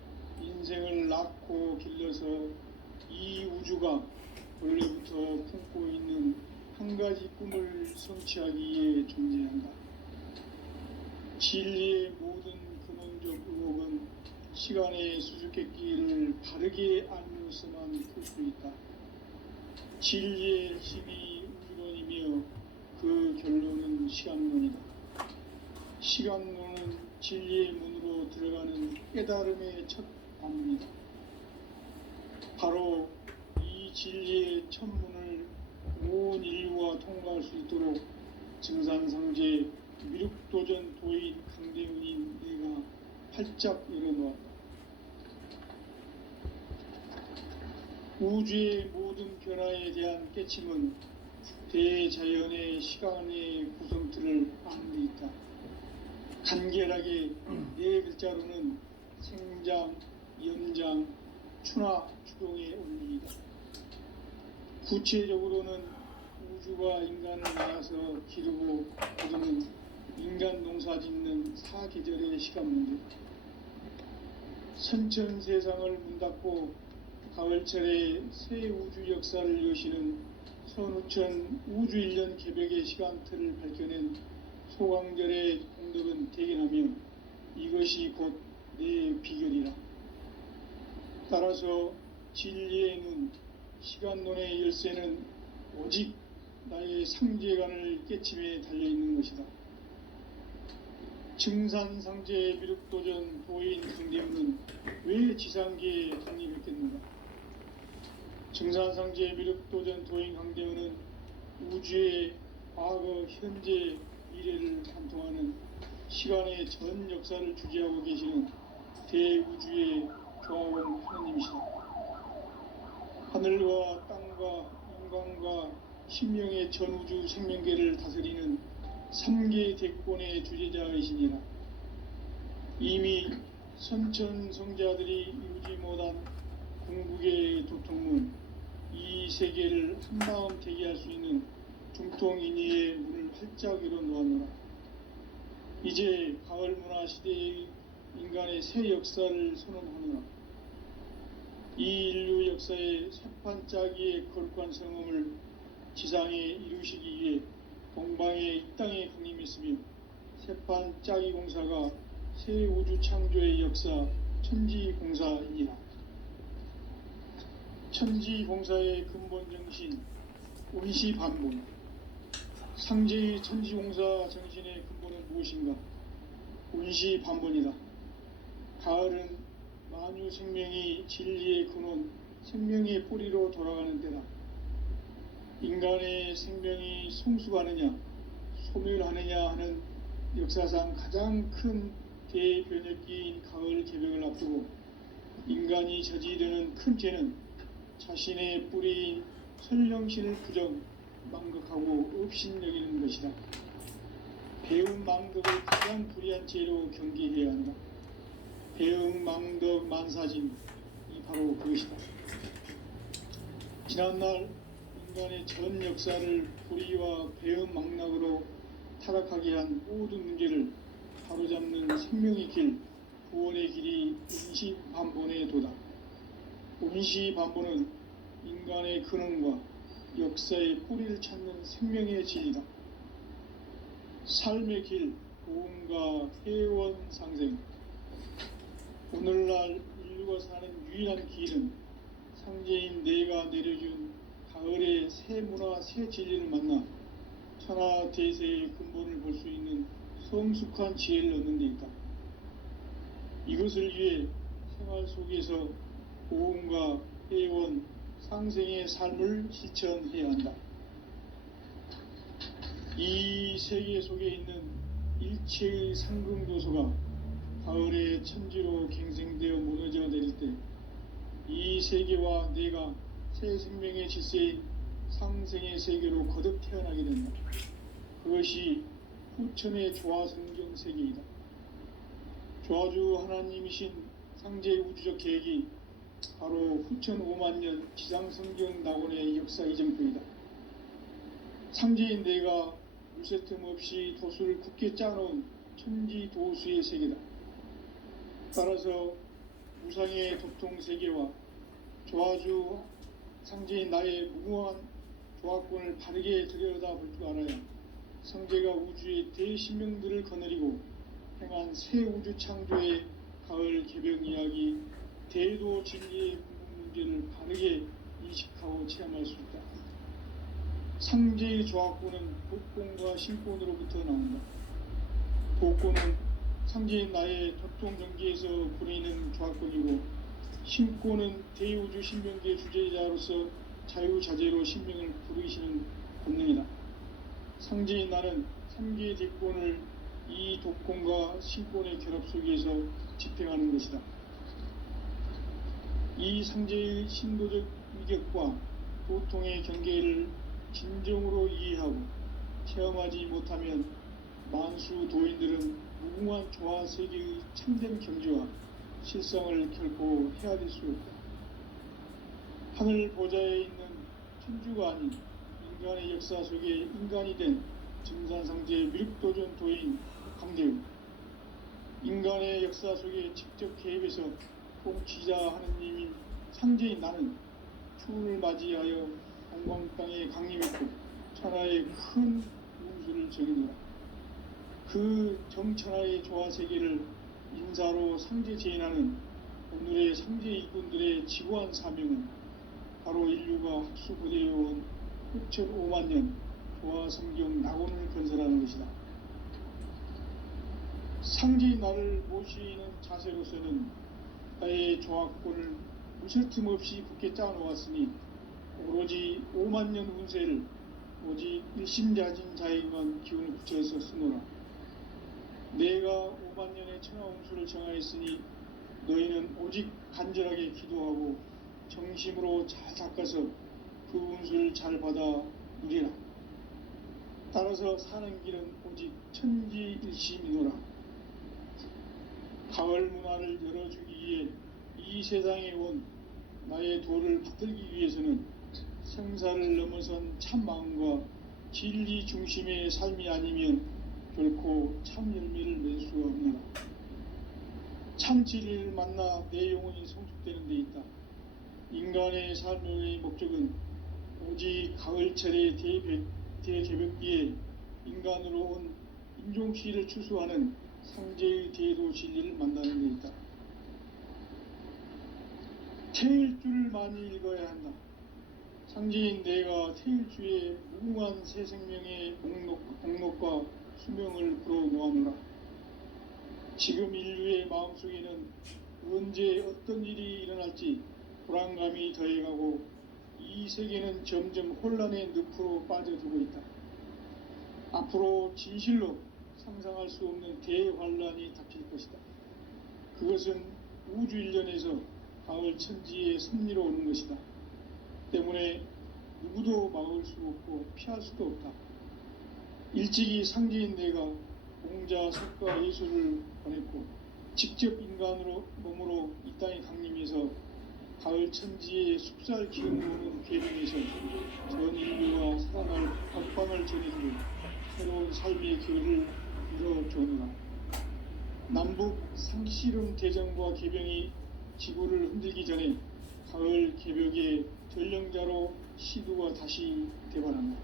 인생을 낳고 길러서 이 우주가 원래부터 품고 있는 한 가지 꿈을 성취하기 위해 존재한다. 진리의 모든 근원적 의혹은 시간의 수수께끼를 바르게 알면서만 풀 수 있다. 진리의 핵심이 우주론이며 그 결론은 시간론이다. 시간론은 진리의 문으로 들어가는 깨달음의 첫 관문이다. 바로 이 진리의 첫 문을 온 인류가 통과할 수 있도록 증산상제 미륵도전 도인 강대훈인 내가 활짝 열어놓았다. 우주의 모든 변화에 대한 깨침은 대자연의 시간의 구성틀을 아는 데 있다. 간결하게 네 글자로는 생장, 연장, 추나 추동의 원리이다. 구체적으로는 우주가 인간을 낳아서 기르고 거두는 인간 농사 짓는 사계절의 시간 문제. 선천 세상을 문 닫고 가을철에 새 우주 역사를 여시는 선우천 우주일년 개벽의 시간틀을 밝혀낸 소강절의 공덕은 대견하며 이것이 곧 내 비결이라. 따라서 진리의 눈, 시간론의 열쇠는 오직 나의 상제관을 깨침에 달려있는 것이다. 증산상제 미륵도전 도인 강대우는 왜 지상계에 독립했겠는가? 증산상제 미륵도전 도인 강대우는 우주의 과거, 현재, 미래를 관통하는 시간의 전 역사를 주재하고 계시는 대우주의 조화원 하느님이시다. 하늘과 땅과 인간과 신명의 전우주 생명계를 다스리는 3계 대권의 주재자이시니라. 이미 선천성자들이 이루지 못한 궁극의 도통문, 이 세계를 한마음 되게 할 수 있는 중통인의의 문을 활짝 열어놓았노라. 이제 가을 문화 시대의 인간의 새 역사를 선언하노라. 이 인류 역사의 새판짜기의 거룩한 성음을 지상에 이루시기 위해 동방의 이 땅에 강림했으며 새판짜기 공사가 새 우주 창조의 역사 천지공사이니라. 천지공사의 근본 정신 운시반본. 상제의 천지공사 정신의 근본은 무엇인가? 운시반본이다. 가을은 만유 생명이 진리의 근원, 생명의 뿌리로 돌아가는 때다. 인간의 생명이 성숙하느냐, 소멸하느냐 하는 역사상 가장 큰 대변혁기인 가을 개벽을 앞두고 인간이 저지르는 큰 죄는 자신의 뿌리인 설령신을 부정, 망극하고 업신여기는 것이다. 배움 망덕을 가장 불의한 죄로 경계해야 한다. 배움 망덕 만사진이 바로 그것이다. 지난날 인간의 전 역사를 불의와 배움 망락으로 타락하게 한 모든 문제를 바로잡는 생명의 길, 구원의 길이 운시반본의 도다. 운시반본은 인간의 근원과 역사의 뿌리를 찾는 생명의 진리다. 삶의 길, 고음과 회원 상생. 오늘날 인류가 사는 유일한 길은 상제인 내가 내려준 가을의 새 문화, 새 진리를 만나 천하 대세의 근본을 볼 수 있는 성숙한 지혜를 얻는 데 있다. 이것을 위해 생활 속에서 고음과 회원, 상생의 삶을 실천해야 한다. 이 세계 속에 있는 일체의 상승도소가 가을의 천지로 갱생되어 무너져 내릴 때 이 세계와 내가 새 생명의 질서인 상생의 세계로 거듭 태어나게 된다. 그것이 후천의 조화성경 세계이다. 조화주 하나님이신 상제의 우주적 계획이 바로 후천 5만년 지상성경 낙원의 역사 이정표이다. 상제인 내가 물새 틈 없이 도수를 굳게 짜놓은 천지도수의 세계다. 따라서 무상의 도통세계와 조화주 상제인 나의 무궁한 조화권을 바르게 들여다볼 줄 알아야 상제가 우주의 대신명들을 거느리고 행한 새 우주 창조의 가을 개벽 이야기, 대도 진리의 문제를 바르게 인식하고 체험할 수 있다. 상제의 조화권은 복권과 신권으로부터 나온다. 복권은 상제인 나의 도통경계에서 부리는 조화권이고, 신권은 대우주 신명계 주제자로서 자유자재로 신명을 부르시는 본능이다. 상제인 나는 3개의 대권을 이 도권과 신권의 결합 속에서 집행하는 것이다. 이 상제의 신도적 위격과 도통의 경계를 진정으로 이해하고 체험하지 못하면 만수 도인들은 무궁한 조화 세계의 참된 경지와 실성을 결코 헤아릴 수 없다. 하늘 보좌에 있는 천주가 아닌 인간의 역사 속에 인간이 된 증산상제 미륵도전 도인 강대우. 인간의 역사 속에 직접 개입해서 통치자 하느님인 상제인 나는 추운을 맞이하여 동방 땅에 강림했고 천하의 큰 운수를 정해놓아. 그 정천하의 조화 세계를 인사로 상제 제인하는 오늘의 상제 일꾼들의 지구한 사명은 바로 인류가 학수고대해온 흑천 5만 년 조화 성경 낙원을 건설하는 것이다. 상제의 나를 모시는 자세로서는 나의 조합권을 무설틈 없이 굳게 짜놓았으니 오로지 5만 년 운세를 오직 일심자진 자에게만 기운을 붙여서 쓰노라. 내가 5만 년의 천하운수를 정하였으니 너희는 오직 간절하게 기도하고 정심으로 잘 닦아서 그 운수를 잘 받아 누리라. 따라서 사는 길은 오직 천지일심이노라. 가을 문화를 열어주기 위해 이 세상에 온 나의 도를 받들기 위해서는 생사를 넘어선 참 마음과 진리 중심의 삶이 아니면 결코 참 열매를 낼 수 없노라. 참 진리를 만나 내 영혼이 성숙되는 데 있다. 인간의 삶의 목적은 오직 가을철의 대개벽기에 인간으로 온 인종시를 추수하는 상제의 대도 진리를 만나는 데 있다. 태일주를 많이 읽어야 한다. 상제인 내가 태일주의 무궁한 새 생명의 목록과 수명을 불어놓아노라. 지금 인류의 마음속에는 언제 어떤 일이 일어날지 불안감이 더해가고 이 세계는 점점 혼란의 늪으로 빠져들고 있다. 앞으로 진실로 상상할 수 없는 대환란이 닥칠 것이다. 그것은 우주 일련에서 가을 천지의 섭리로 오는 것이다. 때문에 누구도 막을 수 없고 피할 수도 없다. 일찍이 상제인 내가 공자, 석가, 예수를 보냈고 직접 인간으로 몸으로 이 땅에 강림해서 가을 천지의 숲살 기운으로 오는 계명에서 전 인류와 살아날 각방을 전해주고 새로운 삶의 기회를 이뤄주노라. 남북 상씨름 대전과 개병이 지구를 흔들기 전에 가을 개벽의 전령자로 시두가 다시 되관한다.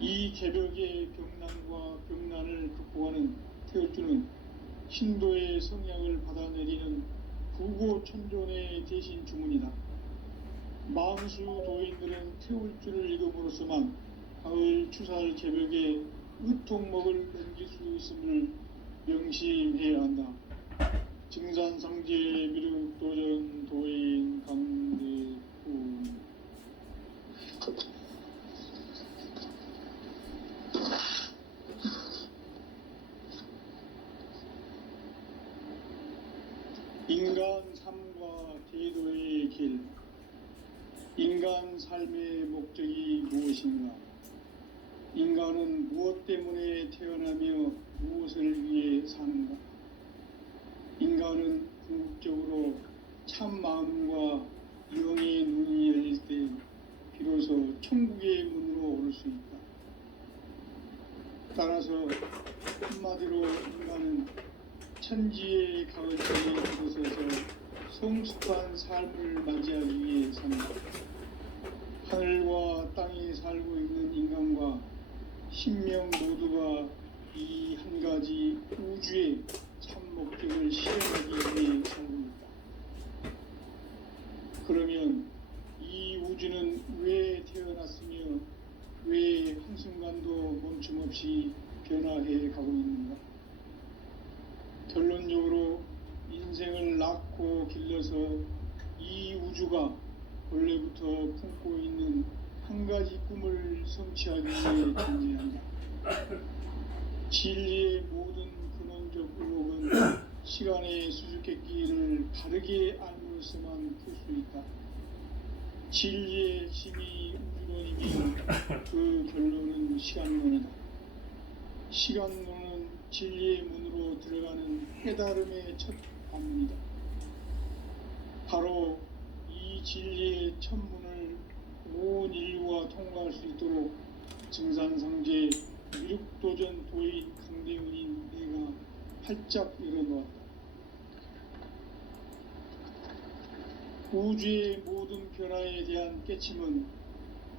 이 개벽의 병난과 병난을 극복하는 태울주는 신도의 성향을 받아내리는 부고천존의 대신 주문이다. 망수 도인들은 태울주를 읽음으로써만 가을 추살 개벽의 의통목을 넘길 수 있음을 명심해야 한다. 증산상제 미륵도전 도인 강대훈. 인간 삶과 대도의 길. 인간 삶의 목적이 무엇인가? 인간은 무엇 때문에 태어나며 무엇을 위해 사는가? 인간은 궁극적으로 참 마음과 영의 눈이 열릴 때 비로소 천국의 문으로 오를 수 있다. 따라서 한마디로 인간은 천지의 가을철에 들어서서 성숙한 삶을 맞이하기 위해 산다. 하늘과 땅에 살고 있는 인간과 신명 모두가 이 한 가지 우주의 참 목적을 실현하기 위해 살고 있다. 그러면 이 우주는 왜 태어났으며 왜 한순간도 멈춤없이 변화해 가고 있는가? 결론적으로 인생을 낳고 길러서 이 우주가 원래부터 품고 있는 한 가지 꿈을 성취하기 위해 존재한다. 진리의 모든 근원적 의혹은 시간의 수수께끼를 바르게 알므로서만 풀 수 있다. 진리의 핵심이 우주론이면 그 결론은 시간론이다. 시간론은 진리의 문으로 들어가는 깨달음의 첫 관문이다. 바로 이 진리의 첫 문을 온 인류가 통과할 수 있도록 증산상제 미륵도전 도인 강대훈인 내가 활짝 열어놓았다. 우주의 모든 변화에 대한 깨침은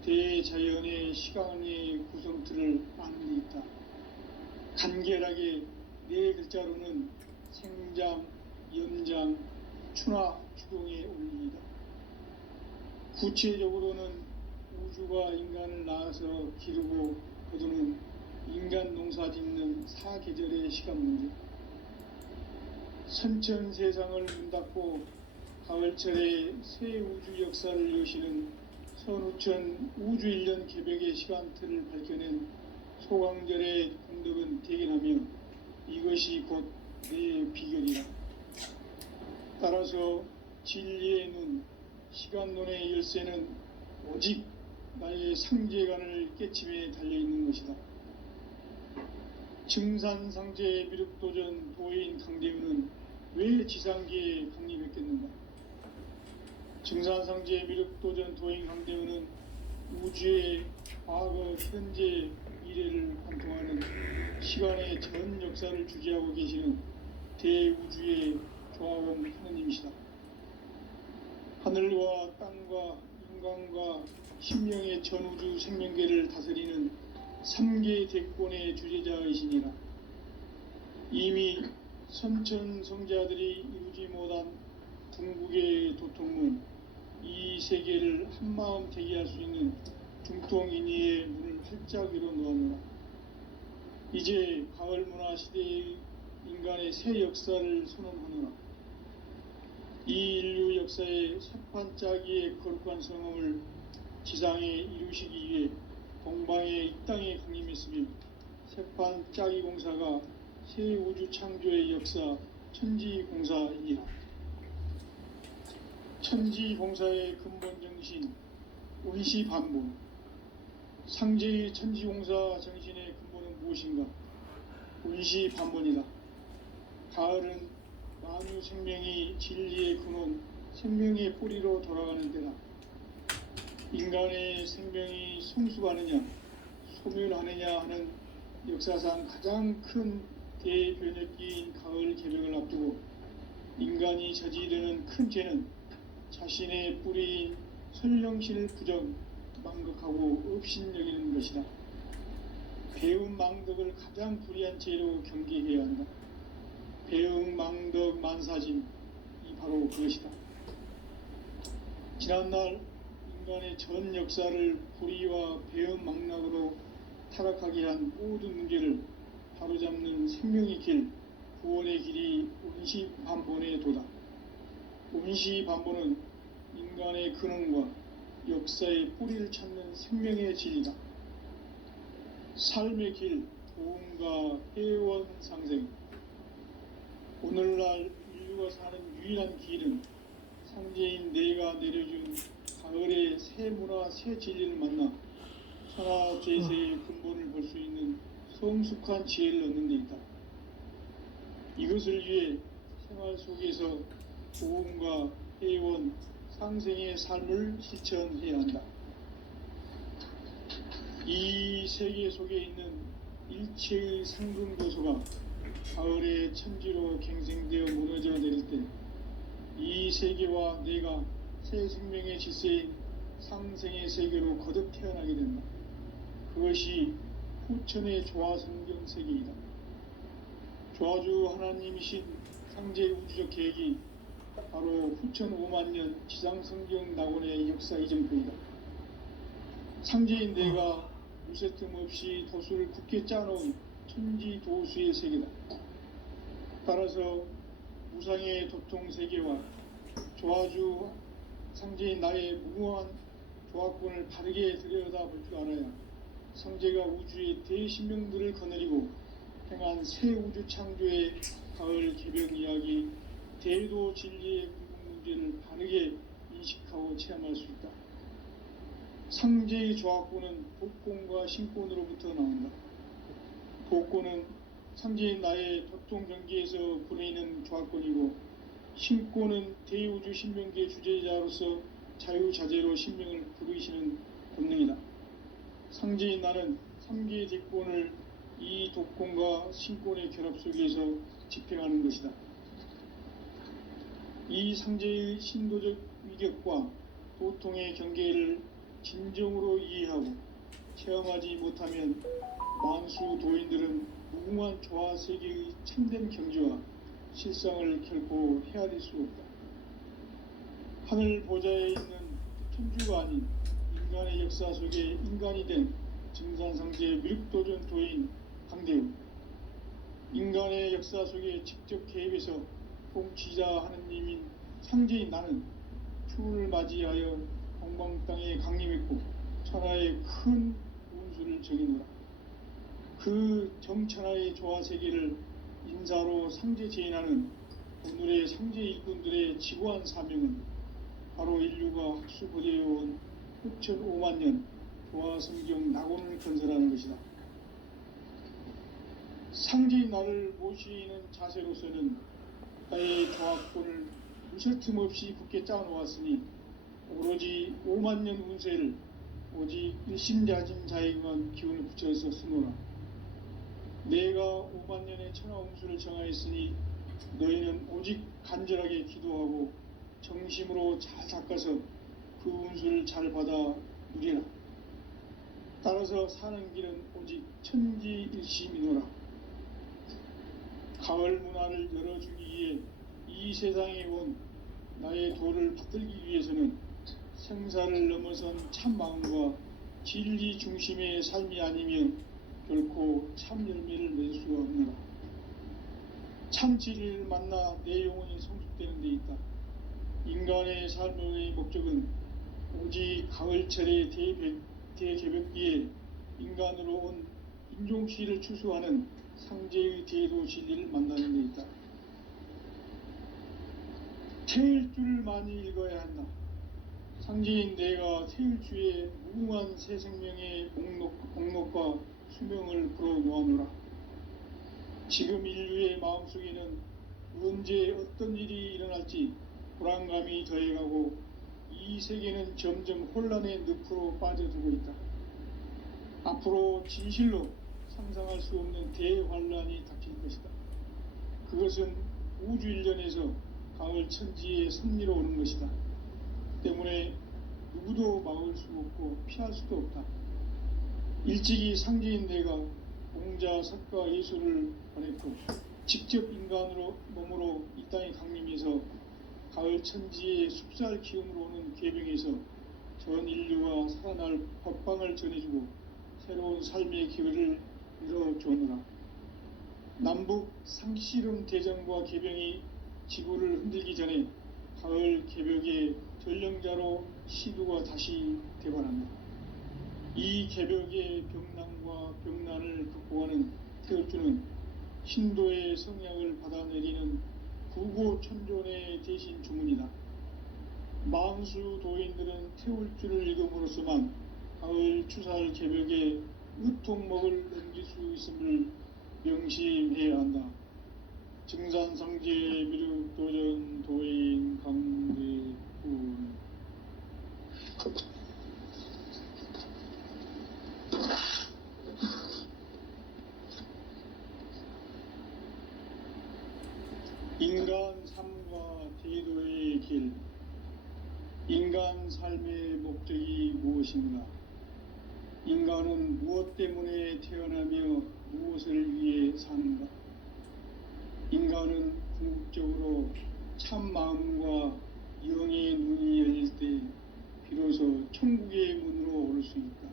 대자연의 시간의 구성틀을 아는 데 있다. 간결하게 네 글자로는 생장, 연장, 추나 추동에 올리이다. 구체적으로는 우주가 인간을 낳아서 기르고 거두는 인간 농사 짓는 사계절의 시간 문제, 선천 세상을 문 닫고 가을철에 새 우주 역사를 여시는 선우천 우주일년 개벽의 시간틀을 밝혀낸 소강절의 공덕은 대견하며 이것이 곧 내 비결이다. 따라서 진리의 눈, 시간론의 열쇠는 오직 나의 상제관을 깨침에 달려있는 것이다. 증산상제 미륵도전 도인 강대우는 왜 지상계에 강림했겠는가? 증산상제 미륵도전 도인 강대우는 우주의 과거, 현재, 미래를 관통하는 시간의 전 역사를 주재하고 계시는 대우주의 조화원 하느님이시다. 하늘과 땅과 인간과 신명의 전우주 생명계를 다스리는 3계 대권의 주재자이시니라. 이미 선천성자들이 이루지 못한 궁극의 도통문, 이 세계를 한마음 대기할 수 있는 중통인의의 문을 활짝 열어 놓았노라. 이제 가을 문화 시대의 인간의 새 역사를 선언하노라. 이 인류 역사의 새판짜기의 거룩한 성험을 지상에 이루시기 위해 동방의 이 땅에 강림했으며 새판짜기 공사가 새 우주 창조의 역사 천지공사이니라. 천지공사의 근본 정신 운시반본, 상제의 천지공사 정신의 근본은 무엇인가? 운시반본이다. 가을은 만유 생명이 진리의 근원, 생명의 뿌리로 돌아가는 때다. 인간의 생명이 성숙하느냐, 소멸하느냐 하는 역사상 가장 큰 대변혁기인 가을 개벽을 앞두고 인간이 저지르는 큰 죄는 자신의 뿌리인 선령신을 부정, 망극하고 업신여기는 것이다. 배움 망덕을 가장 불의한 죄로 경계해야 한다. 배움 망덕 만사짐이 바로 그것이다. 지난날 인간의 전 역사를 불의와 배움 망락으로 타락하게 한 모든 문제를 바로잡는 생명의 길, 구원의 길이 운시반본의 도다. 운시반본은 인간의 근원과 역사의 뿌리를 찾는 생명의 진리다. 삶의 길, 도움과 회원 상생. 오늘날 인류가 사는 유일한 길은 상제인 내가 내려준 가을의 새 문화, 새 진리를 만나 천하 제세의 근본을 볼 수 있는 성숙한 지혜를 얻는 데 있다. 이것을 위해 생활 속에서 도움과 회원, 상생의 삶을 실천해야 한다. 이 세계 속에 있는 일체의 상근고소가 가을의 천지로 갱생되어 무너져 내릴 때 이 세계와 내가 새 생명의 질서인 상생의 세계로 거듭 태어나게 된다. 그것이 후천의 조화성경 세계이다. 조화주 하나님이신 상제 우주적 계획이 바로 후천 5만년 지상성경 낙원의 역사 이정표이다. 상제인 내가 무쇠틈 없이 도수를 굳게 짜놓은 천지 도수의 세계다. 따라서 무상의 도통 세계와 조화주 상제인 나의 무궁한 조화권을 바르게 들여다볼 줄 알아야 상제가 우주의 대신명들을 거느리고 행한 새 우주 창조의 가을 개벽 이야기, 대도 진리의 궁극 문제를 바르게 인식하고 체험할 수 있다. 상제의 조화권은 복권과 신권으로부터 나온다. 복권은 상제인 나의 도통 경계에서 보내는 조화권이고, 신권은 대우주 신명계 주제자로서 자유자재로 신명을 부르시는 본능이다. 상제인 나는 3개의 대권을 이 독권과 신권의 결합 속에서 집행하는 것이다. 이 상제의 신도적 위격과 도통의 경계를 진정으로 이해하고 체험하지 못하면 만수 도인들은 무궁한 조화 세계의 참된 경지와 실상을 결코 헤아릴 수 없다. 하늘 보좌에 있는 천주가 아닌 인간의 역사 속에 인간이 된 증산상제 미륵도전 도인 강대우, 인간의 역사 속에 직접 개입해서 통치자 하느님인 상제인 나는 추운을 맞이하여 동방 땅에 강림했고 천하의 큰 운수를 정해놓으라. 그 정천하의 조화 세계를 인사로 상제 제인하는 오늘의 상제 일꾼들의 지고한 사명은 바로 인류가 학수부대해온 6,5만 년 조화 성경 낙원을 건설하는 것이다. 상제인 나를 모시는 자세로서는 나의 조합권을 무설틈 없이 굳게 짜놓았으니 오로지 5만 년 운세를 오직 일심자진 자에게만 기운을 붙여서 쓰노라. 내가 5만 년의 천하 운수를 정하였으니 너희는 오직 간절하게 기도하고 정심으로 잘 닦아서 그 운수를 잘 받아 누리라. 따라서 사는 길은 오직 천지일심이노라. 가을 문화를 열어주기 위해 이 세상에 온 나의 도를 붙들기 위해서는 생사를 넘어선 참 마음과 진리 중심의 삶이 아니면 결코 참 열매를 낼 수가 없노라. 참 진리를 만나 내 영혼이 성숙되는 데 있다. 인간의 삶의 목적은 오직 가을철의 대개벽기에 인간으로 온 인종시를 추수하는 상제의 대도 진리를 만나는 데 있다. 태일주를 많이 읽어야 한다. 상제인 내가 태일주의 무궁한 새 생명의 목록과 수명을 풀어놓아노라. 지금 인류의 마음속에는 언제 어떤 일이 일어날지 불안감이 더해가고 이 세계는 점점 혼란의 늪으로 빠져들고 있다. 앞으로 진실로 상상할 수 없는 대환란이 닥칠 것이다. 그것은 우주 일련에서 가을 천지의 섭리로 오는 것이다. 때문에 누구도 막을 수 없고 피할 수도 없다. 일찍이 상제인 내가 공자, 석가, 예수를 보냈고 직접 인간으로 몸으로 이 땅에 강림해서 가을 천지의 숲살 기운으로 오는 궤병에서 전 인류가 살아날 법방을 전해주고 새로운 삶의 기회를 열어주느라. 남북 상씨름 대전과 개병이 지구를 흔들기 전에 가을 개벽의 전령자로 시두가 다시 대발한다. 이 개벽의 병난과 병난을 극복하는 태울주는 신도의 성향을 받아내리는 구고천존의 대신 주문이다. 망수 도인들은 태울주를 읽음으로써만 가을 추살 개벽의 으통목을 넘길 수 있음을 명심해야 한다. 증산상제 미륵도전 도인 강대훈. 인간 삶과 제도의 길. 인간 삶의 목적이 무엇인가? 인간은 무엇 때문에 태어나며 무엇을 위해 사는가? 인간은 궁극적으로 참 마음과 영의 눈이 열릴 때 비로소 천국의 문으로 오를 수 있다.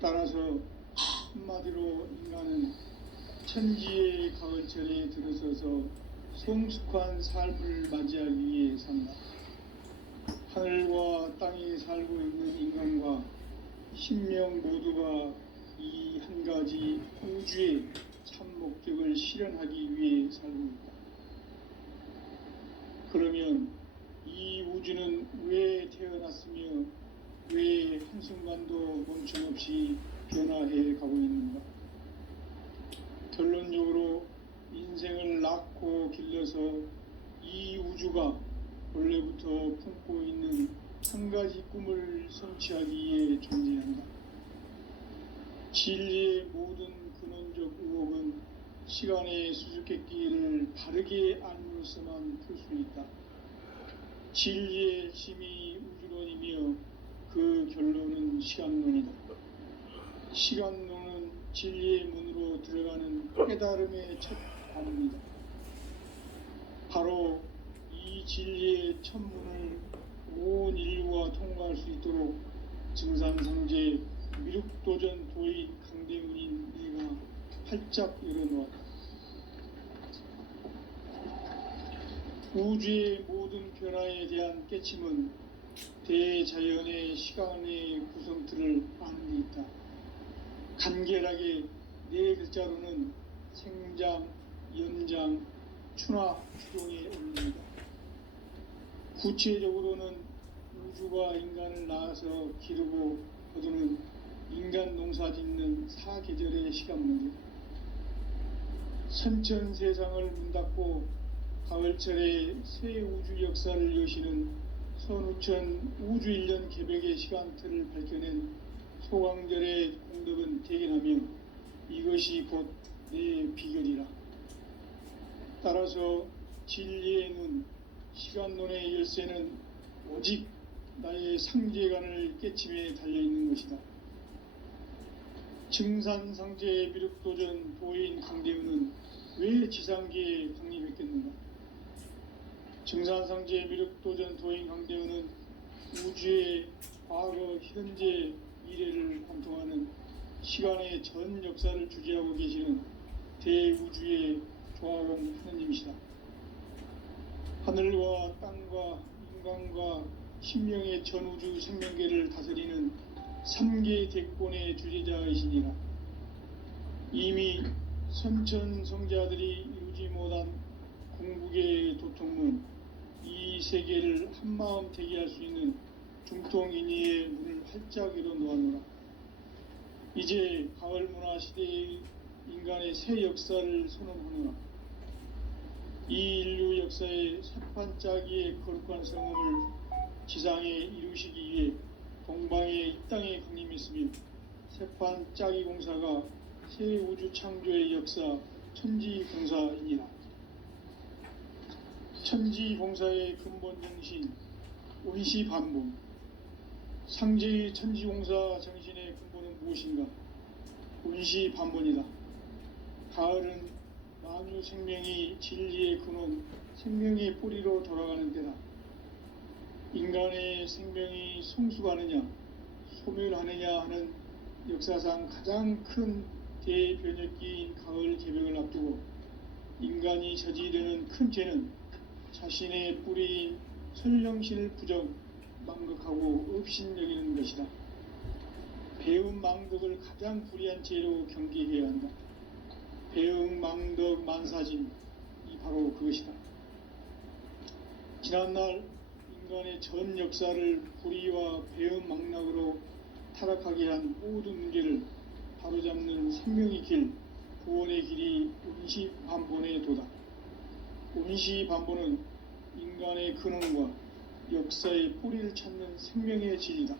따라서 한마디로 인간은 천지의 가을철에 들어서서 성숙한 삶을 맞이하기 위해 산다. 하늘과 땅에 살고 있는 인간과 신명 모두가 이 한 가지 우주의 참 목적을 실현하기 위해 살고 있다. 그러면 이 우주는 왜 태어났으며 왜 한순간도 멈춤없이 변화해 가고 있는가? 결론적으로 인생을 낳고 길러서 이 우주가 원래부터 품고 있는 한 가지 꿈을 성취하기 위해 존재한다. 진리의 모든 근원적 의혹은 시간의 수수께끼를 바르게 알므로서만 풀 수 있다. 진리의 힘이 우주론이며 그 결론은 시간론이다. 시간론은 진리의 문으로 들어가는 깨달음의 첫 단입니다. 바로 이 진리의 천문을 온 인류가 통과할 수 있도록 증산상제 미륵도전 도인 강대훈인 내가 활짝 열어놓았다. 우주의 모든 변화에 대한 깨침은 대자연의 시간의 구성틀을 아는 데 있다. 간결하게 네 글자로는 생장, 연장, 추나 추동에 올립니다. 구체적으로는 우주가 인간을 낳아서 기르고 거두는 인간 농사 짓는 사계절의 시간문이다. 선천 세상을 문 닫고 가을철에 새 우주 역사를 여시는 선우천 우주 1년 개벽의 시간틀을 밝혀낸 소강절의 공덕은 대견하며 이것이 곧 내 비결이라. 따라서 진리의 눈, 시간론의 열쇠는 오직 나의 상제관을 깨침에 달려있는 것이다. 증산상제 미륵도전 도인 강대훈은 왜 지상계에 강림했겠는가? 증산상제 미륵도전 도인 강대훈은 우주의 과거, 현재, 미래를 관통하는 시간의 전 역사를 주재하고 계시는 대우주의 조화공 하느님이시다. 하늘과 땅과 인간과 신명의 전우주 생명계를 다스리는 3계 대권의 주재자이시니라. 이미 선천성자들이 이루지 못한 궁극의 도통문, 이 세계를 한마음 대기할 수 있는 중통인의의 문을 활짝 열어놓았노라. 이제 가을 문화 시대의 인간의 새 역사를 선언하노라. 이 인류 역사의 새판짜기의 거룩한 성음을 지상에 이루시기 위해 동방의 이 땅에 강림했으며 새판짜기 공사가 새 우주 창조의 역사 천지공사이니라. 천지공사의 근본 정신 운시반복. 상제의 천지공사 정신의 근본은 무엇인가? 운시반본이다. 가을은 만유 생명이 진리의 근원, 생명의 뿌리로 돌아가는 때다. 인간의 생명이 성숙하느냐, 소멸하느냐 하는 역사상 가장 큰 대변혁기인 가을 개벽을 앞두고 인간이 저지르는 큰 죄는 자신의 뿌리인 설령신을 부정, 망극하고 업신여기는 것이다. 배움 망덕을 가장 불의한 죄로 경계해야 한다. 배움 망덕 만사진, 이 바로 그것이다. 지난날 인간의 전 역사를 불의와 배움 망락으로 타락하게 한 모든 문제를 바로잡는 생명의 길, 구원의 길이 운시반본의 도다. 운시반본은 인간의 근원과 역사의 뿌리를 찾는 생명의 진리다.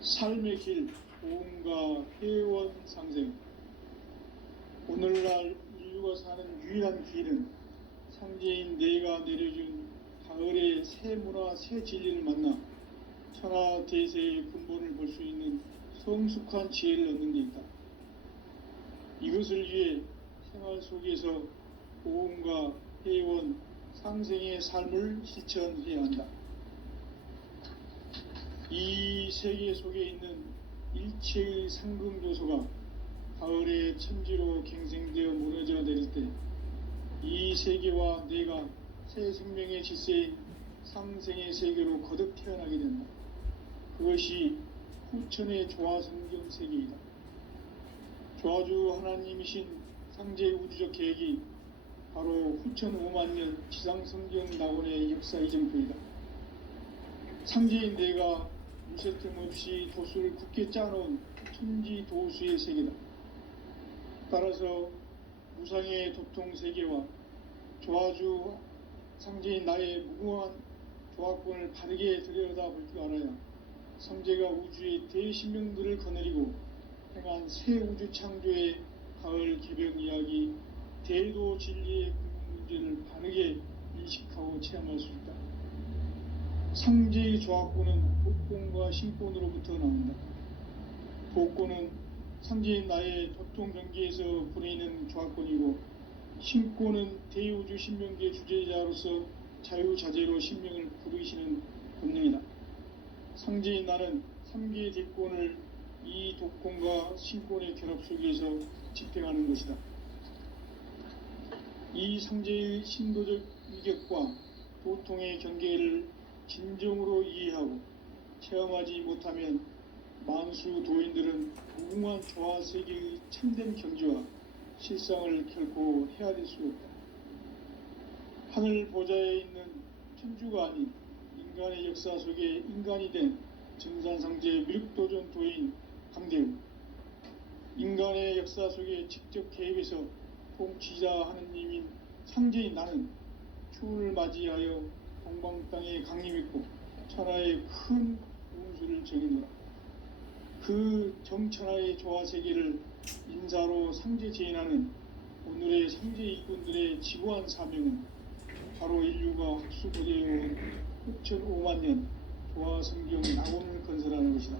삶의 길, 보험과 회원 상생. 오늘날 인류가 사는 유일한 길은 상제인 내가 내려준 가을의 새 문화, 새 진리를 만나 천하 대세의 근본을 볼 수 있는 성숙한 지혜를 얻는 데 있다. 이것을 위해 생활 속에서 보험과 회원, 상생의 삶을 실천해야 한다. 이 세계 속에 있는 일체의 상금 요소가 가을의 천지로 갱생되어 무너져 내릴 때 이 세계와 내가 새 생명의 질서인 상생의 세계로 거듭 태어나게 된다. 그것이 후천의 조화성경 세계이다. 조화주 하나님이신 상제 우주적 계획이 바로 후천 5만년 지상성경 낙원의 역사 이정표이다. 상제인 내가 무쇠 틈 없이 도수를 굳게 짜놓은 천지 도수의 세계다. 따라서 무상의 도통 세계와 조화주 상제인 나의 무궁한 조화권을 바르게 들여다볼 줄 알아야 상제가 우주의 대신명들을 거느리고 행한 새 우주 창조의 가을 개벽 이야기, 대도 진리의 문제를 바르게 인식하고 체험할 수 있다. 상제의 조화권은 복권과 신권으로부터 나온다. 복권은 상제인 나의 도통 경계에서 보내는 조화권이고, 신권은 대우주 신명계 주제자로서 자유자재로 신명을 부르시는 본능이다. 상제인 나는 3개의 대권을 이 독권과 신권의 결합 속에서 집행하는 것이다. 이 상제의 신도적 위격과 도통의 경계를 진정으로 이해하고 체험하지 못하면 만수 도인들은 무궁한 조화 세계의 참된 경지와 실상을 결코 헤아릴 수 없다. 하늘 보좌에 있는 천주가 아닌 인간의 역사 속에 인간이 된 증산상제 밀육도전 도인 강대우, 인간의 역사 속에 직접 개입해서 통치자 하느님인 상제인 나는 추운을 맞이하여 동방 땅에 강림했고 천하의 큰 운수를 정했노라. 그 정천하의 조화세계를 인사로 상제 제인하는 오늘의 상제 일꾼들의 지고한 사명은 바로 인류가 학수고대해온 6,500만 년 조화성경 낙원을 건설하는 것이다.